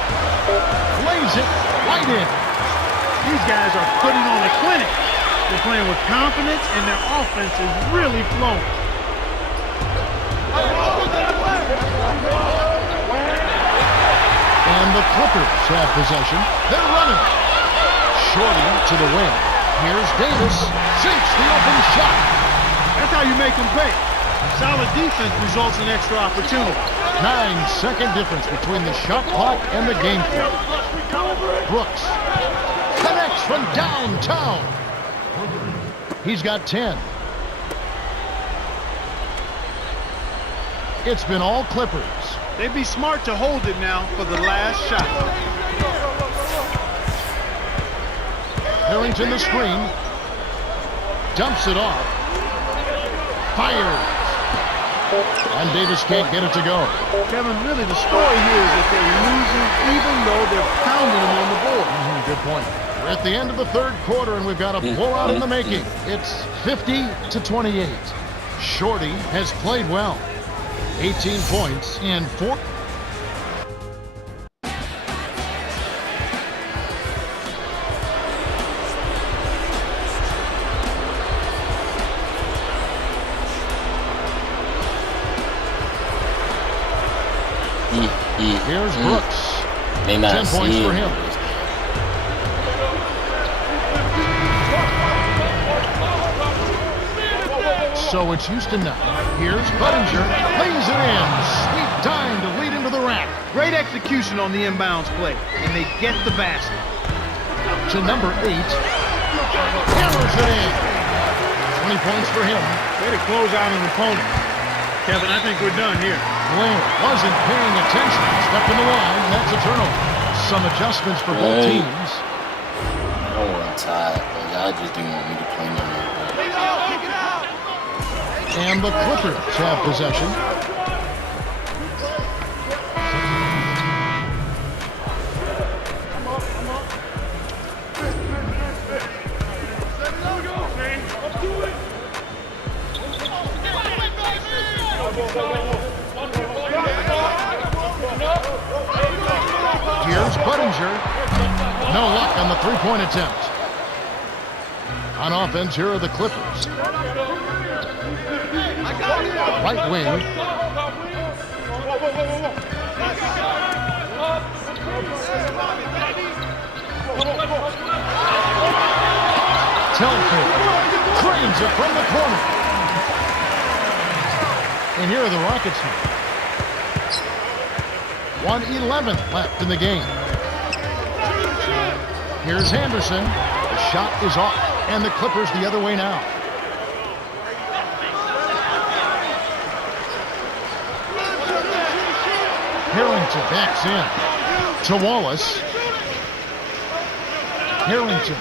Lays it right in. These guys are putting on a clinic. They're playing with confidence, and their offense is really flowing. And the Clippers have possession. They're running. Shorty to the wing. Here's Davis. Sinks the open shot. That's how you make them pay. Solid defense results in extra opportunity. 9-second difference between the shot clock and the game clock. Brooks connects from downtown. He's got 10. It's been all Clippers. They'd be smart to hold it now for the last shot. Harrington the screen. Dumps it off. Fires. And Davis can't get it to go. Kevin, really the story here is that they're losing even though they're pounding them on the board. Good point. We're at the end of the third quarter, and we've got a blowout in the making. It's 50-28. Shorty has played well. 18 points and 4. Here's Brooks. 10 points for him. So it's Houston now. Here's Budinger. Lays it in. Sweet time to lead into the rack. Great execution on the inbounds play, and they get the basket. To number 8. Hammers it in. 20 points for him. Way to close out an opponent. Kevin, I think we're done here. Blair wasn't paying attention. Stepped in the line. That's a turnover. Some adjustments for both teams. Oh, I'm tired, but y'all just didn't want me to play no more. And the Clippers have possession. Here's Budinger. No luck on the three-point attempt. On offense, here are the Clippers. Right wing. Telford cranes it from the corner. And here are the Rockets now. 1:11 left in the game. Here's Anderson. The shot is off. And the Clippers the other way now. Harrington backs in to Wallace. Harrington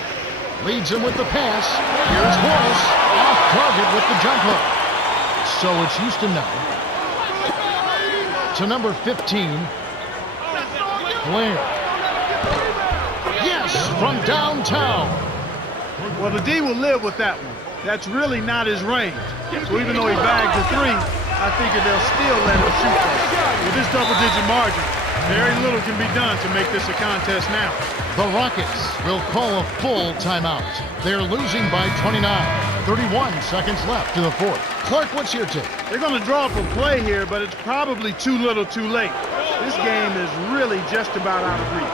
leads him with the pass. Here's Wallace off target with the jump hook. So it's Houston now. To number 15, Blair. Yes, from downtown. Well, the D will live with that one. That's really not his range. So even though he bagged the three, I think they'll still let him shoot that. With this double-digit margin, very little can be done to make this a contest now. The Rockets will call a full timeout. They're losing by 29. 31 seconds left in the fourth. Clark, what's your take? They're going to draw up a play here, but it's probably too little too late. This game is really just about out of reach.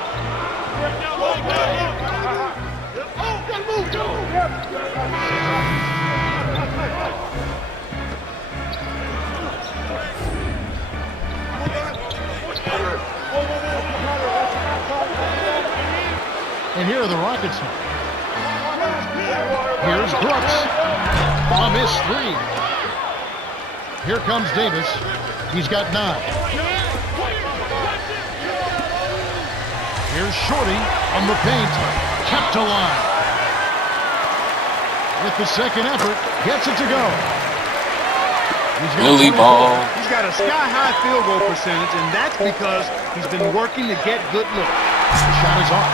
And here are the Rockets now. Here's Brooks. A missed three. Here comes Davis. He's got 9. Here's Shorty on the paint. Kept alive. With the second effort, gets it to go. Willie ball. He's got a sky-high field goal percentage, and that's because he's been working to get good looks. The shot is off.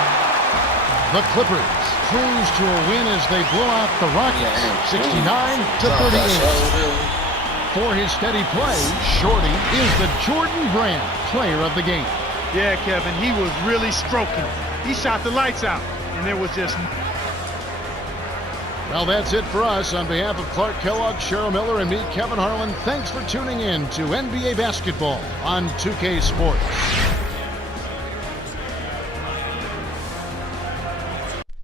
The Clippers cruise to a win as they blow out the Rockets, 69-38. For his steady play, Shorty is the Jordan Brand player of the game. Yeah, Kevin, he was really stroking. He shot the lights out, and there was just... Well, that's it for us. On behalf of Clark Kellogg, Cheryl Miller, and me, Kevin Harlan, thanks for tuning in to NBA Basketball on 2K Sports.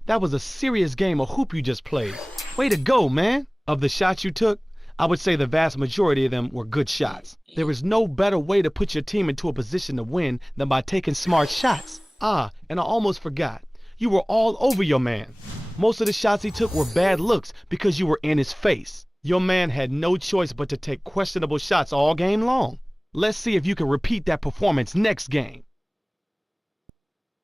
That was a serious game of hoop you just played. Way to go, man. Of the shots you took, I would say the vast majority of them were good shots. There is no better way to put your team into a position to win than by taking smart shots. And I almost forgot. You were all over your man. Most of the shots he took were bad looks because you were in his face. Your man had no choice but to take questionable shots all game long. Let's see if you can repeat that performance next game.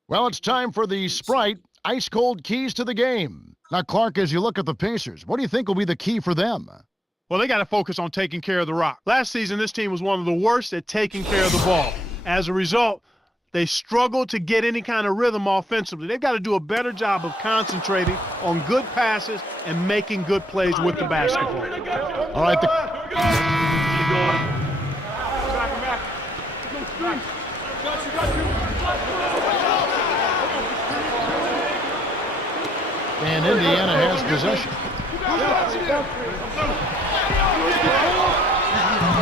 Well, it's time for the Sprite ice-cold keys to the game. Now, Clark, as you look at the Pacers, what do you think will be the key for them? Well, they got to focus on taking care of the rock. Last season, this team was one of the worst at taking care of the ball. As a result, they struggled to get any kind of rhythm offensively. They've got to do a better job of concentrating on good passes and making good plays with the basketball. All right. And Indiana has possession.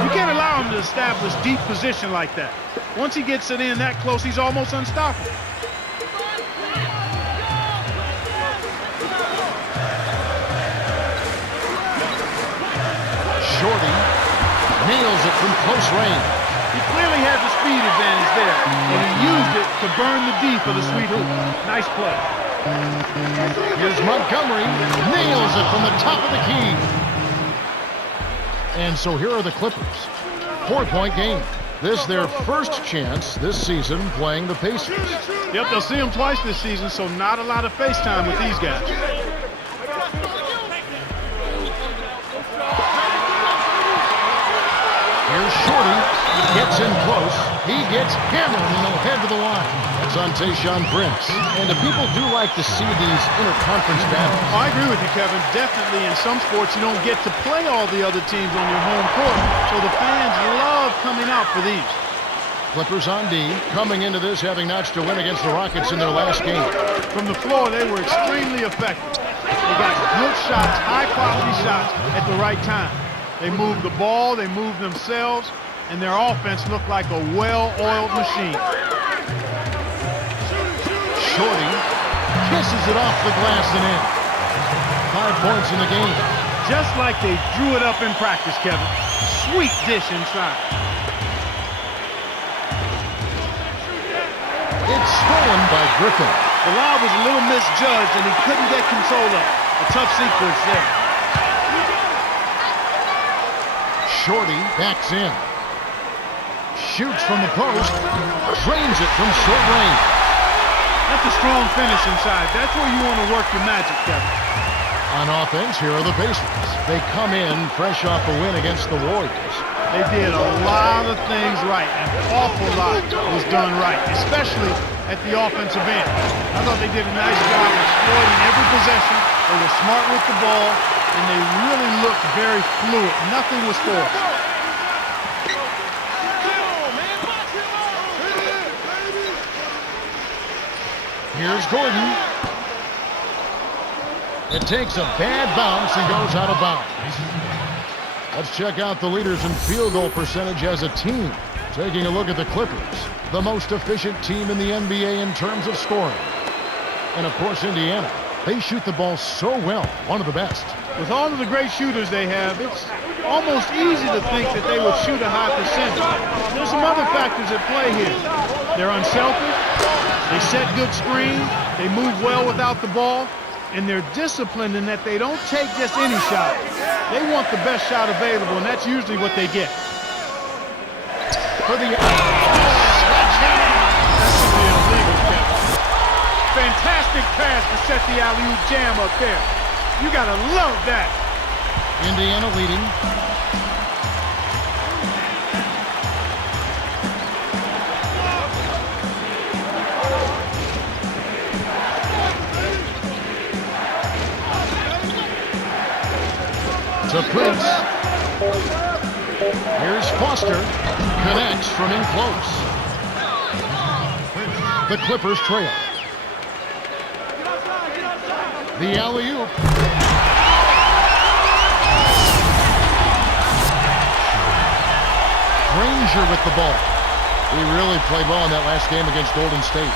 You can't allow him to establish deep position like that. Once he gets it in that close, he's almost unstoppable. Shorty nails it from close range. He clearly had the speed advantage there, and he used it to burn the D for the sweet hoop. Nice play. Here's Montgomery. Nails it from the top of the key. And so here are the Clippers. 4-point game. This their first chance this season playing the Pacers. Yep, they'll see them twice this season, so not a lot of face time with these guys. Here's Shorty. Gets in close. He gets hammered and they'll head to the line. That's on Tayshaun Prince. And the people do like to see these interconference battles. I agree with you, Kevin. Definitely in some sports you don't get to play all the other teams on your home court. So the fans love coming out for these. Clippers on D, coming into this having notched a win against the Rockets in their last game. From the floor, they were extremely effective. They got good shots, high-quality shots at the right time. They moved the ball, they moved themselves, and their offense looked like a well-oiled machine. Shorty kisses it off the glass and in. 5 points in the game. Just like they drew it up in practice, Kevin. sweet dish inside. It's stolen by Griffin. The lob was a little misjudged, and he couldn't get control of it. A tough sequence there. Shorty backs in. Shoots from the post. Drains it from short range. That's a strong finish inside. That's where you want to work your magic, Kevin. On offense, here are the Pacers. They come in fresh off a win against the Warriors. They did a lot of things right. An awful lot was done right, especially at the offensive end. I thought they did a nice job exploiting every possession. They were smart with the ball, and they really looked very fluid. Nothing was forced. Here's Gordon. It takes a bad bounce and goes out of bounds. Let's check out the leaders in field goal percentage as a team. Taking a look at the Clippers, the most efficient team in the NBA in terms of scoring. And of course, Indiana. They shoot the ball so well, one of the best. With all of the great shooters they have, it's almost easy to think that they would shoot a high percentage. There's some other factors at play here. They're unselfish, they set good screens, they move well without the ball, and they're disciplined in that they don't take just any shot. They want the best shot available, and that's usually what they get. For the fantastic pass to set the alley-oop jam up there. You gotta love that. Indiana leading. To Prince. Here's Foster. Connects from in close. The Clippers trail. The alley-oop. Granger with the ball. He really played well in that last game against Golden State.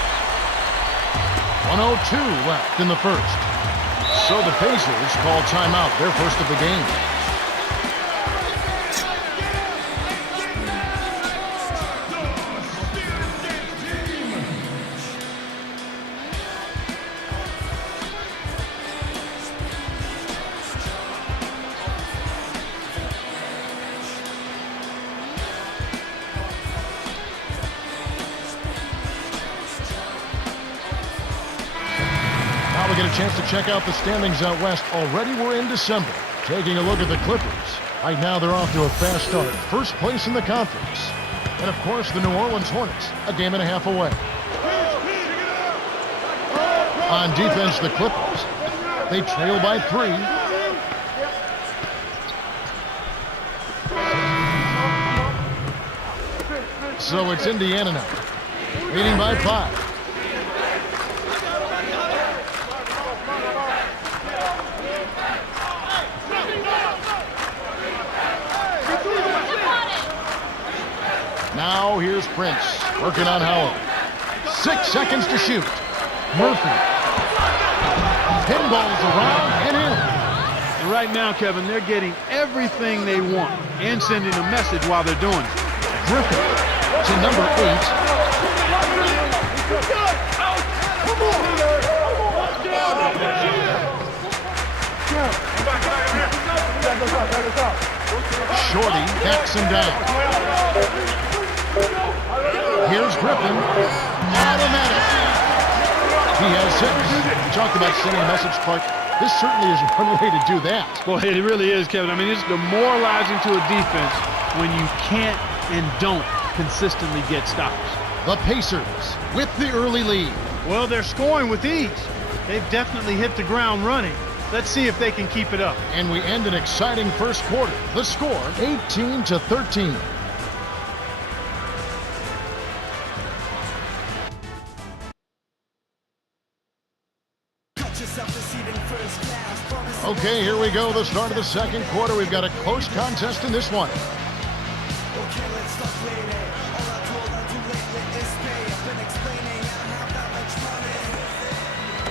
1:02 left in the first. So the Pacers call timeout, their first of the game. Now we get a chance to check out the standings out west. Already we're in December. Taking a look at the Clippers. Right now they're off to a fast start. First place in the conference. And of course the New Orleans Hornets, a game and a half away. On defense, the Clippers. They trail by 3. So it's Indiana now, leading by 5. Now here's Prince, working on Howard. 6 seconds to shoot. Murphy. Pinballs around and in. And right now, Kevin, they're getting everything they want and sending a message while they're doing it. Griffin to number 8. Shorty backs him down. Here's Griffin. Automatic. He has 6. We talked about sending a message, Clark. This certainly is one way to do that. Well, it really is, Kevin. I mean, it's demoralizing to a defense when you can't and don't consistently get stops. The Pacers with the early lead. Well, they're scoring with ease. They've definitely hit the ground running. Let's see if they can keep it up. And we end an exciting first quarter. The score, 18-13. Okay, here we go. The start of the second quarter. We've got a close contest in this one.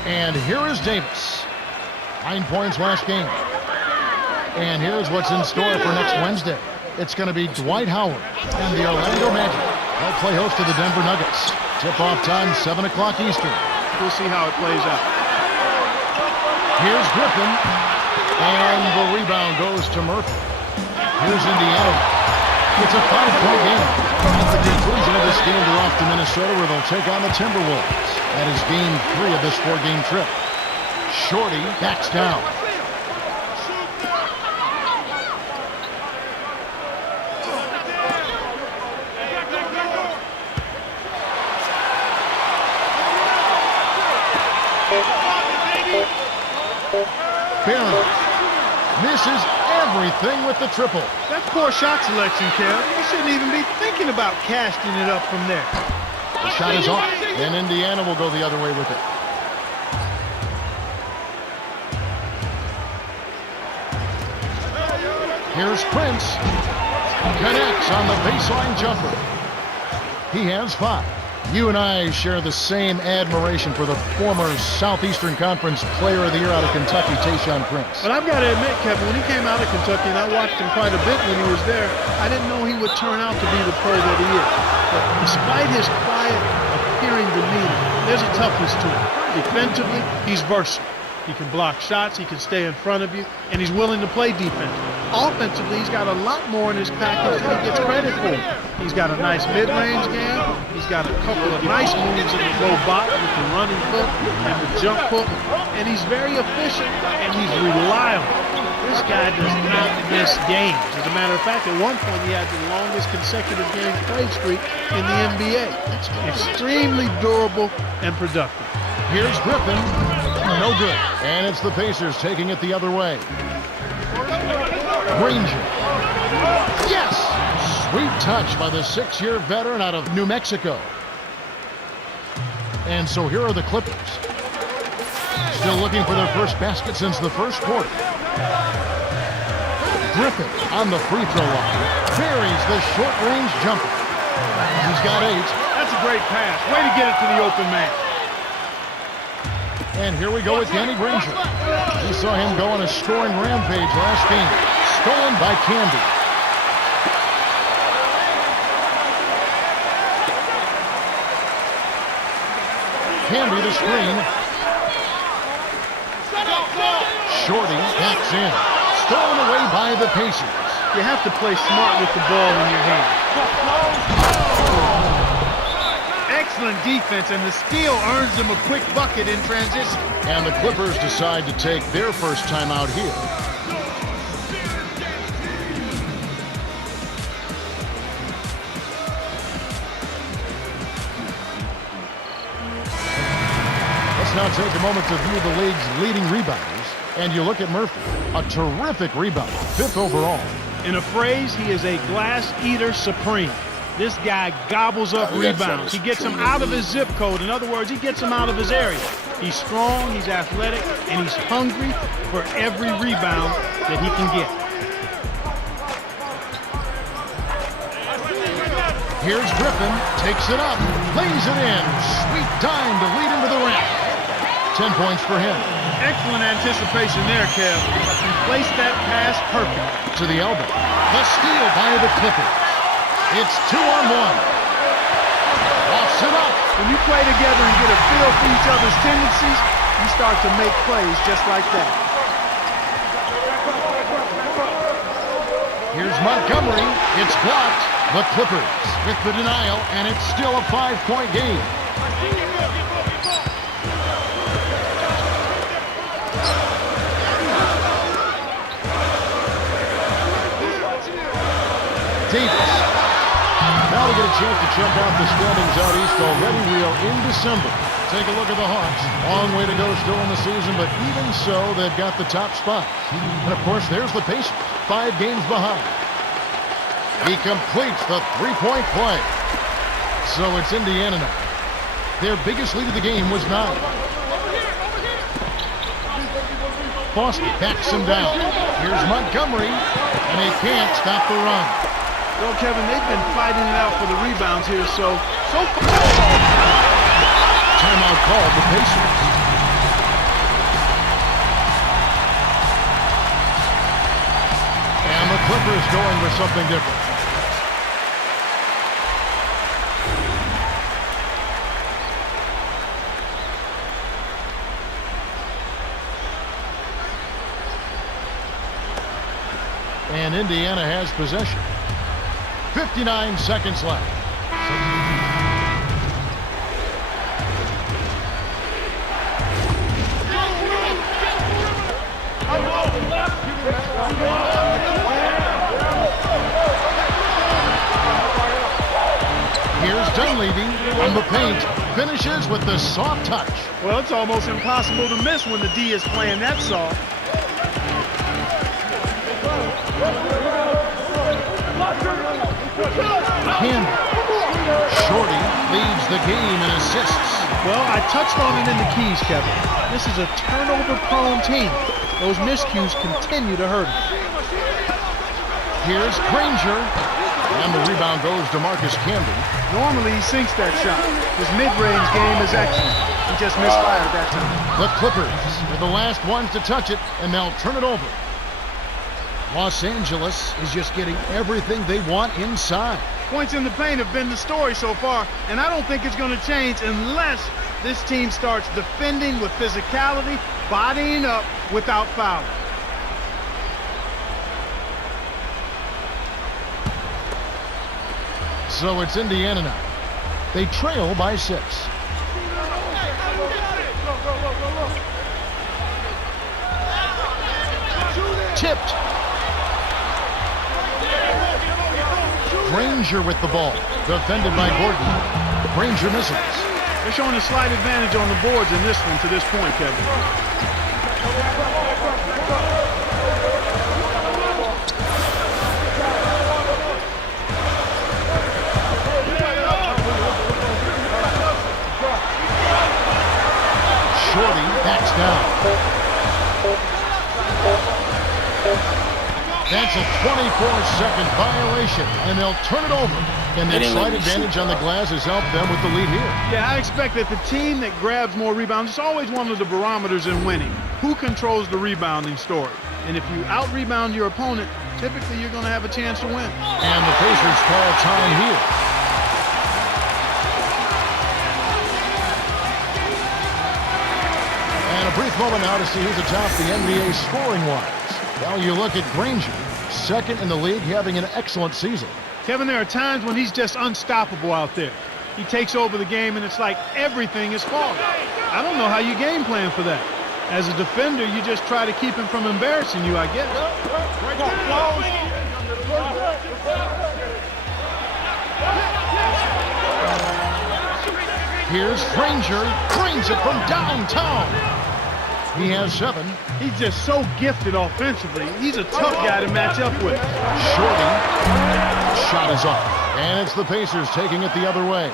And here is Davis. 9 points last game. And here's what's in store for next Wednesday. It's going to be Dwight Howard and the Orlando Magic. They'll play host to the Denver Nuggets. Tip-off time, 7 o'clock Eastern. We'll see how it plays out. Here's Griffin, and the rebound goes to Murphy. Here's Indiana. It's a 5-point game. At the conclusion of this game, they're off to Minnesota, where they'll take on the Timberwolves. That is game 3 of this 4-game trip. Shorty backs down. Barron misses everything with the triple. That's poor shot selection, Kev. You shouldn't even be thinking about casting it up from there. The shot is off, and Indiana will go the other way with it. Here's Prince. Connects on the baseline jumper. He has 5. You and I share the same admiration for the former Southeastern Conference Player of the Year out of Kentucky, Tayshaun Prince. But I've got to admit, Kevin, when he came out of Kentucky, and I watched him quite a bit when he was there, I didn't know he would turn out to be the pro that he is. But despite his quiet, appearing demeanor, there's a toughness to him. Defensively, he's versatile. He can block shots, he can stay in front of you, and he's willing to play defense. Offensively, he's got a lot more in his package than he gets credit for. He's got a nice mid-range game. He's got a couple of nice moves in the low box with the running hook and the jump hook, and he's very efficient, and he's reliable. This guy does not miss games. As a matter of fact, at one point, he had the longest consecutive game play streak in the NBA. Extremely durable and productive. Here's Griffin. No good. And it's the Pacers taking it the other way. Granger. Yes! Sweet touch by the 6-year veteran out of New Mexico. And so here are the Clippers. Still looking for their first basket since the first quarter. Griffin on the free throw line. Buries the short-range jumper. He's got 8. That's a great pass. Way to get it to the open man. And here we go with Danny Granger. We saw him go on a scoring rampage last game. Stolen by Candy. Candy the screen. Shorty backs in. Stolen away by the Pacers. You have to play smart with the ball in your hand. Excellent defense, and the steal earns them a quick bucket in transition. And the Clippers decide to take their first time out here. Let's now take a moment to view the league's leading rebounders. And you look at Murphy, a terrific rebounder, 5th overall. In a phrase, he is a glass eater supreme. This guy gobbles up rebounds. He gets them out of his zip code. In other words, he gets them out of his area. He's strong, he's athletic, and he's hungry for every rebound that he can get. Here's Griffin, takes it up, lays it in. Sweet dime to lead him to the rack. 10 points for him. Excellent anticipation there, Kev. He placed that pass perfect. To the elbow. The steal by the Clippers. It's 2-on-1. Lofts it up. When you play together and get a feel for each other's tendencies, you start to make plays just like that. Here's Montgomery. It's blocked. The Clippers with the denial, and it's still a 5-point game. Davis. Now we get a chance to check out the standings out east already. Real in December. Take a look at the Hawks. Long way to go still in the season, but even so, they've got the top spot. And of course, there's the Pacers, 5 games behind. He completes the 3-point play. So it's Indiana now. Their biggest lead of the game was 9. Boston backs him down. Here's Montgomery, and he can't stop the run. Well, Kevin, they've been fighting it out for the rebounds here, so far. Timeout called the Pacers. And the Clippers going with something different. And Indiana has possession. 59 seconds left. Here's Dunleavy on the paint. Finishes with the soft touch. Well, it's almost impossible to miss when the D is playing that soft. Campbell. Shorty leads the game in assists. Well, I touched on it in the keys, Kevin. This is a turnover-prone team. Those miscues continue to hurt him. Here's Granger. And the rebound goes to Marcus Camden. Normally, he sinks that shot. His mid-range game is excellent. He just misfired that time. The Clippers are the last ones to touch it, and they'll turn it over. Los Angeles is just getting everything they want inside. Points in the paint have been the story so far, and I don't think it's going to change unless this team starts defending with physicality, bodying up without fouling. So it's Indiana now. They trail by 6. Tipped. Granger with the ball. Defended by Gordon. Granger misses. They're showing a slight advantage on the boards in this one to this point, Kevin. Shorty backs down. That's a 24-second violation, and they'll turn it over. And that slight advantage on the glass has helped them with the lead here. Yeah, I expect that the team that grabs more rebounds, it's always one of the barometers in winning. Who controls the rebounding story? And if you out-rebound your opponent, typically you're going to have a chance to win. And the Pacers call time here. And a brief moment now to see who's atop the NBA scoring-wise. Well, you look at Granger, second in the league, having an excellent season. Kevin, there are times when he's just unstoppable out there. He takes over the game, and it's like everything is falling. I don't know how you game plan for that. As a defender, you just try to keep him from embarrassing you, I guess. Here's Granger, brings it from downtown. He has 7. He's just so gifted offensively. He's a tough guy to match up with. Shorty. Shot is off. And it's the Pacers taking it the other way.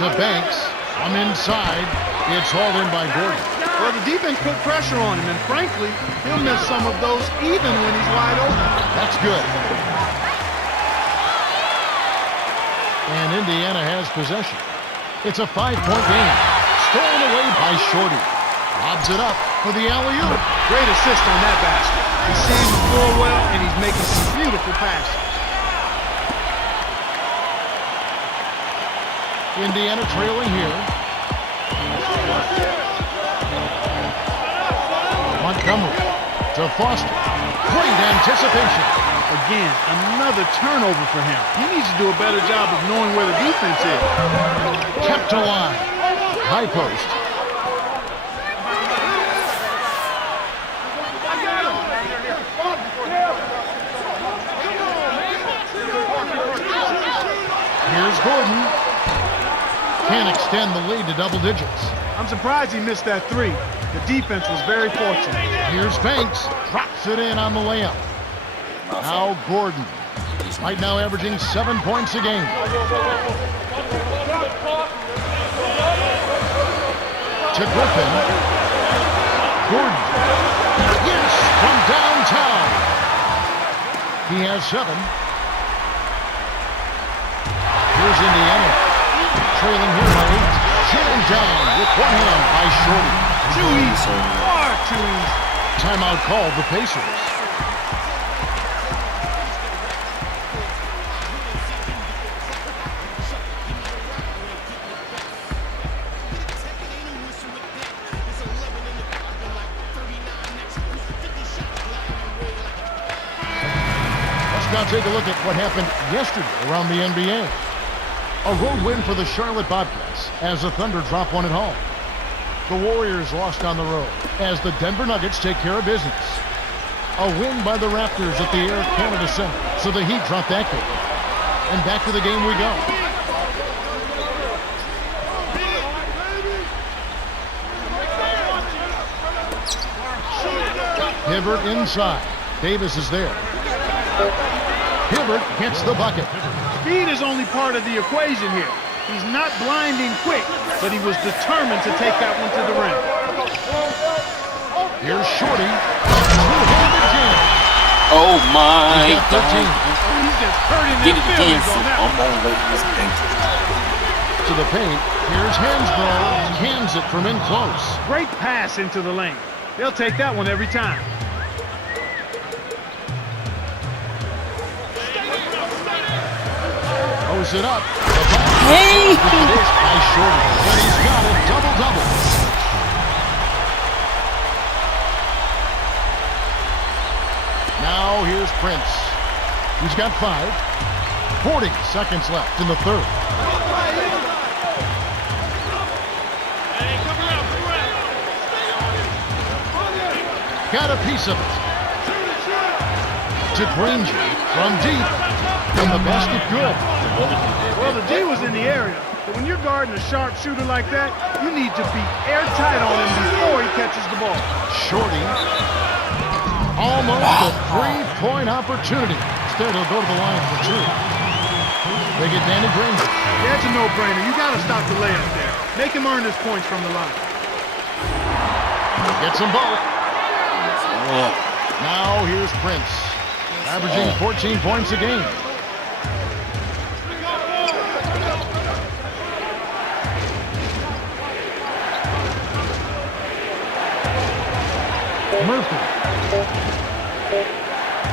To Banks. From inside. It's hauled in by Gordon. Well, the defense put pressure on him, and frankly, he'll miss some of those even when he's wide open. That's good. And Indiana has possession. It's a 5-point game. Stolen away by Shorty. Lobs it up for the alley-oop. Great assist on that basket. He's seeing the floor well, and he's making some beautiful passes. Indiana trailing here. Montgomery to Foster. Great anticipation. Again, another turnover for him. He needs to do a better job of knowing where the defense is. Kept alive. High post. Here's Gordon. Can't extend the lead to double digits. I'm surprised he missed that 3. The defense was very fortunate. Here's Banks. Drops it in on the layup. Now Gordon. Right now averaging 7 points a game. To Griffin. Gordon. Yes, from downtown. He has 7. Here's Indiana. Trailing here by 8. Jammed down with one hand by Shorty. Too easy. Far too easy. Timeout called the Pacers. now take a look at what happened yesterday around the NBA. A road win for the Charlotte Bobcats as the Thunder drop one at home. The Warriors lost on the road as the Denver Nuggets take care of business. A win by the Raptors at the Air Canada Center, so the Heat drop that game. And back to the game we go. Hibbert inside. Davis is there. Hibbert hits the bucket. Speed is only part of the equation here. He's not blinding quick, but he was determined to take that one to the rim. Here's Shorty. Two-handed jam. Oh my He's got 13. He's just hurting Get their it feelings again. on that I'm one. on late this thing. To the paint. Here's Hansbrough. Cans it from in close. Great pass into the lane. They'll take that one every time. Throws it up. Hey! This by Shorty. And he's got a double-double. Now here's Prince. He's got 5. 40 seconds left in the third. Got a piece of it. To Granger from deep. And the basket good. Well, the D was in the area, but when you're guarding a sharp shooter like that, you need to be airtight on him before he catches the ball. Shorty. Almost a 3-point opportunity. Instead, he'll go to the line for 2. They get Danny Granger. Yeah, it's a no-brainer. You got to stop the layup there. Make him earn his points from the line. Gets them both. Now here's Prince. Averaging 14 points a game. Murphy.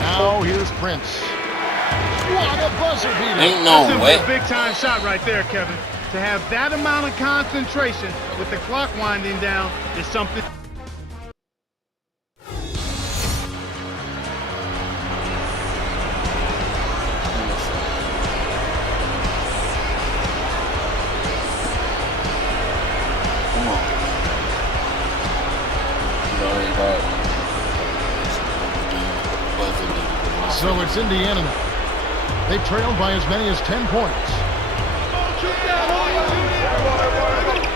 Now here's Prince. What a buzzer beater. Ain't no That's way. a big-time shot right there, Kevin. To have that amount of concentration with the clock winding down is something. Come on. So it's Indiana now. They've trailed by as many as 10 points.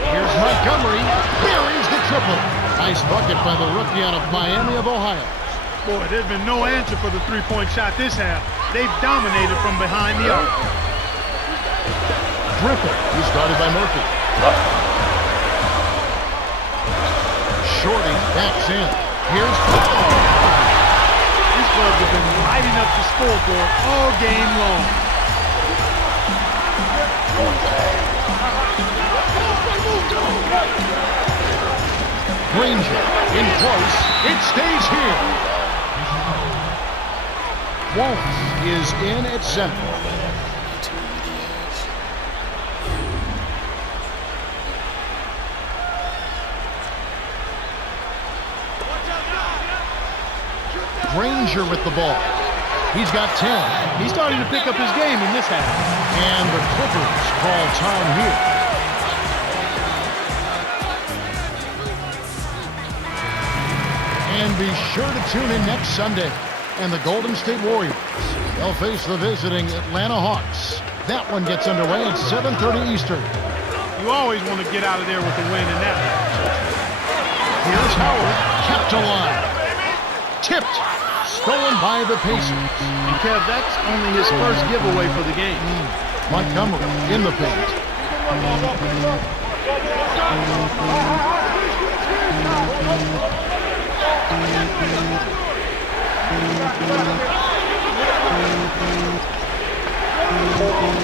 Here's Montgomery. Buries the triple. Nice bucket by the rookie out of Miami of Ohio. Boy, there's been no answer for the three-point shot this half. They've dominated from behind the arc. Griffin. He's guarded by Murphy. Shorty backs in. Here's These clubs have been lighting up the scoreboard all game long. Granger in close. It stays here. Wallace is in at center. Granger with the ball. He's got 10. He's starting to pick up his game in this half. And the Clippers call time here. And be sure to tune in next Sunday. And the Golden State Warriors, they'll face the visiting Atlanta Hawks. That one gets underway at 7:30 Eastern. You always want to get out of there with a win in that. Here's Howard, kept alive. Tipped, stolen by the Pacers. And Kev, that's only his first giveaway for the game. Montgomery in the paint.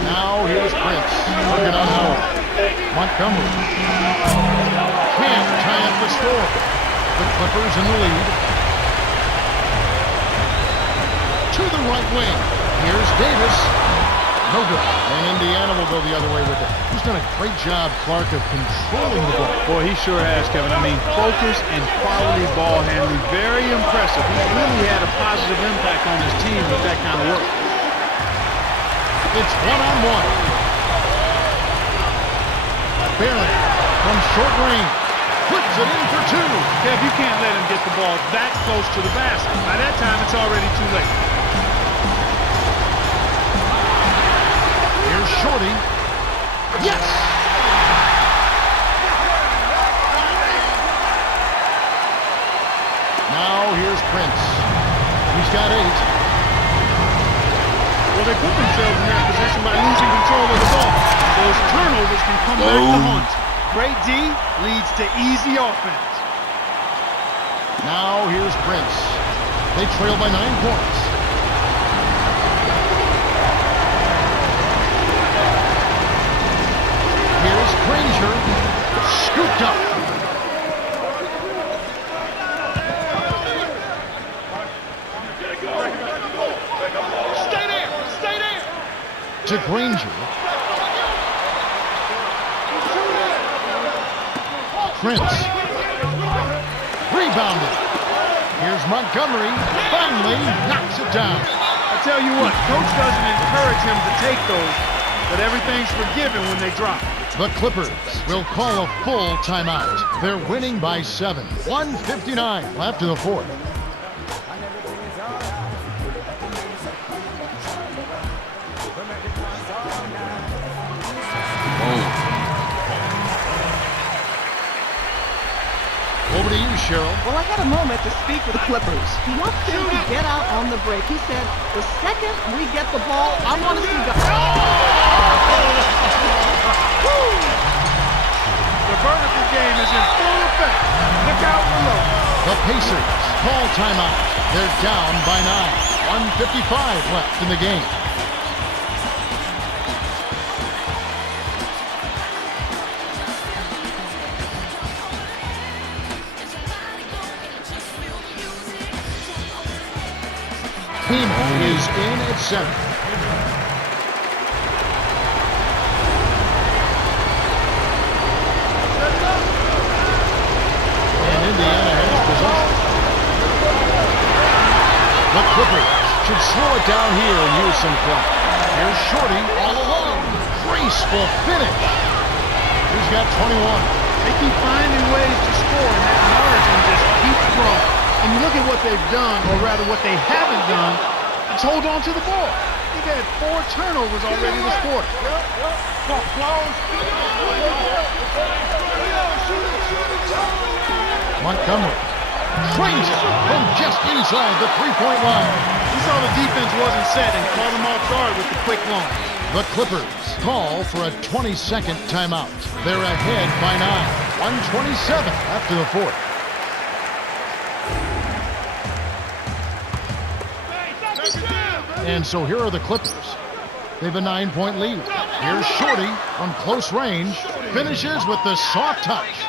Now here's Prince, working on Howard. Montgomery. Can't tie up the score. The Clippers in the lead. To the right wing. Here's Davis. No good. And Indiana will go the other way with it. He's done a great job, Clark, of controlling the ball. Boy, he sure has, Kevin. I mean, focus and quality ball handling. Very impressive. He really had a positive impact on his team with that kind of work. It's one-on-one. Barely from short range. Puts it in for two. Kev, you can't let him get the ball that close to the basket. By that time, it's already too late. Here's Shorty. Yes! Now here's Prince. He's got 8. Well, they put themselves in that position by losing control of the ball. Those turnovers can come back to haunt. Great D leads to easy offense. Now here's Prince. They trail by 9 points. Here's Granger. Scooped up. Stay there! Stay there! To Granger. Prince. Rebounded. Here's Montgomery. Finally knocks it down. I tell you what, coach doesn't encourage him to take those, but everything's forgiven when they drop. The Clippers will call a full timeout. They're winning by 7. 1:59 left in the fourth. Over to you, Cheryl. Well, I had a moment to speak with the Clippers. He wants them to get out on the break. He said, the second we get the ball, I want to see guys. The vertical game is in full effect. Look out below. The Pacers call timeout. They're down by 9. 1:55 left in the game. Team is in at center. And Indiana has possession. The Clippers should slow it down here and use some clock. Here's Shorty all alone. Graceful finish. He's got 21. They keep finding ways to score, and that margin just keeps growing. And you look at what they've done, or rather what they haven't done, it's hold on to the ball. They've had 4 turnovers already this quarter. Montgomery trains it from just inside the three-point line. He saw the defense wasn't set and caught him off guard with the quick launch. The Clippers call for a 20-second timeout. They're ahead by 9. 1:27 after the fourth. And so here are the Clippers. They have a 9-point lead. Here's Shorty from close range. Finishes with the soft touch.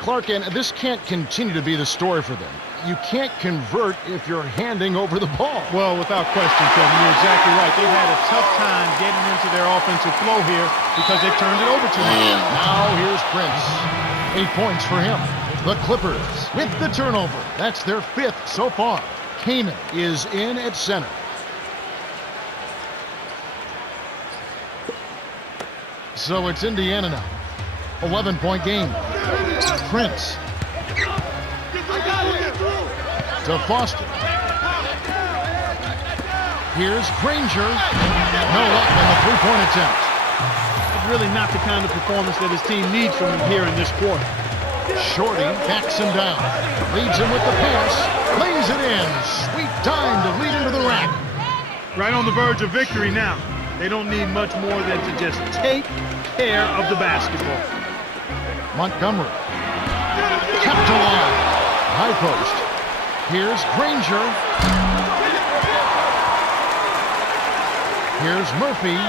Clark, and this can't continue to be the story for them. You can't convert if you're handing over the ball. Well, without question, Kevin, you're exactly right. They've had a tough time getting into their offensive flow here because they've turned it over to them. Now here's Prince. 8 points for him. The Clippers with the turnover. That's their 5th so far. Kaman is in at center. So it's Indiana now. 11-point game. Prince. To Foster. Here's Granger. No luck on the three-point attempt. It's really not the kind of performance that his team needs from him here in this quarter. Shorty backs him down. Leads him with the pass. Lays it in. Sweet dime to lead him to the rack. Right on the verge of victory now. They don't need much more than to just take care of the basketball. Montgomery. Kept alive. High post. Here's Granger. Here's Murphy.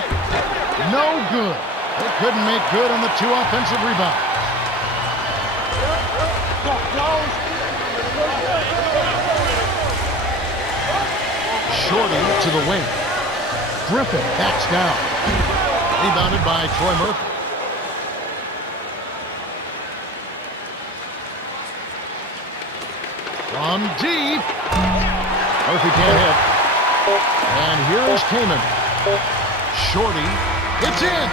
No good. They couldn't make good on the 2 offensive rebounds. Shorty to the wing. Griffin backs down. Rebounded by Troy Murphy. From deep. Murphy can't hit. And here's Kaman. Shorty, it's in.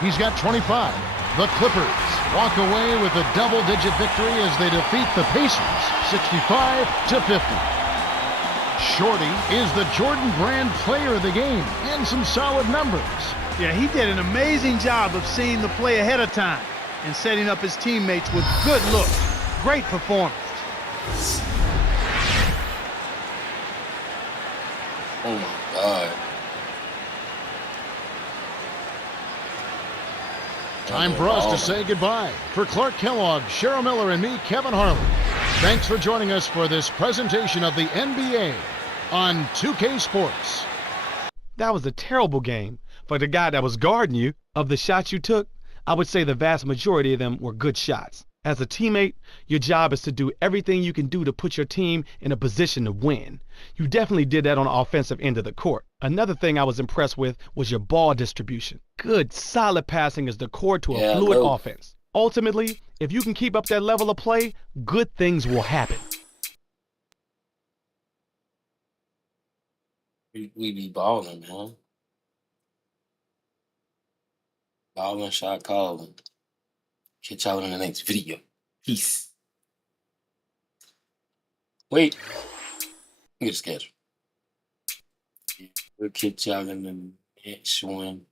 He's got 25. The Clippers walk away with a double-digit victory as they defeat the Pacers 65-50. Shorty is the Jordan Brand player of the game and some solid numbers. Yeah, he did an amazing job of seeing the play ahead of time and setting up his teammates with good looks. Great performance. Oh my God. Time for us to say goodbye. For Clark Kellogg, Cheryl Miller, and me, Kevin Harlan, thanks for joining us for this presentation of the NBA on 2K Sports. That was a terrible game. For the guy that was guarding you, of the shots you took, I would say the vast majority of them were good shots. As a teammate, your job is to do everything you can do to put your team in a position to win. You definitely did that on the offensive end of the court. Another thing I was impressed with was your ball distribution. Good, solid passing is the core to a fluid offense. Ultimately, if you can keep up that level of play, good things will happen. We be balling, man. Balling, shot calling. Catch y'all in the next video. Peace. Wait. Get a schedule. We'll catch y'all in the next one.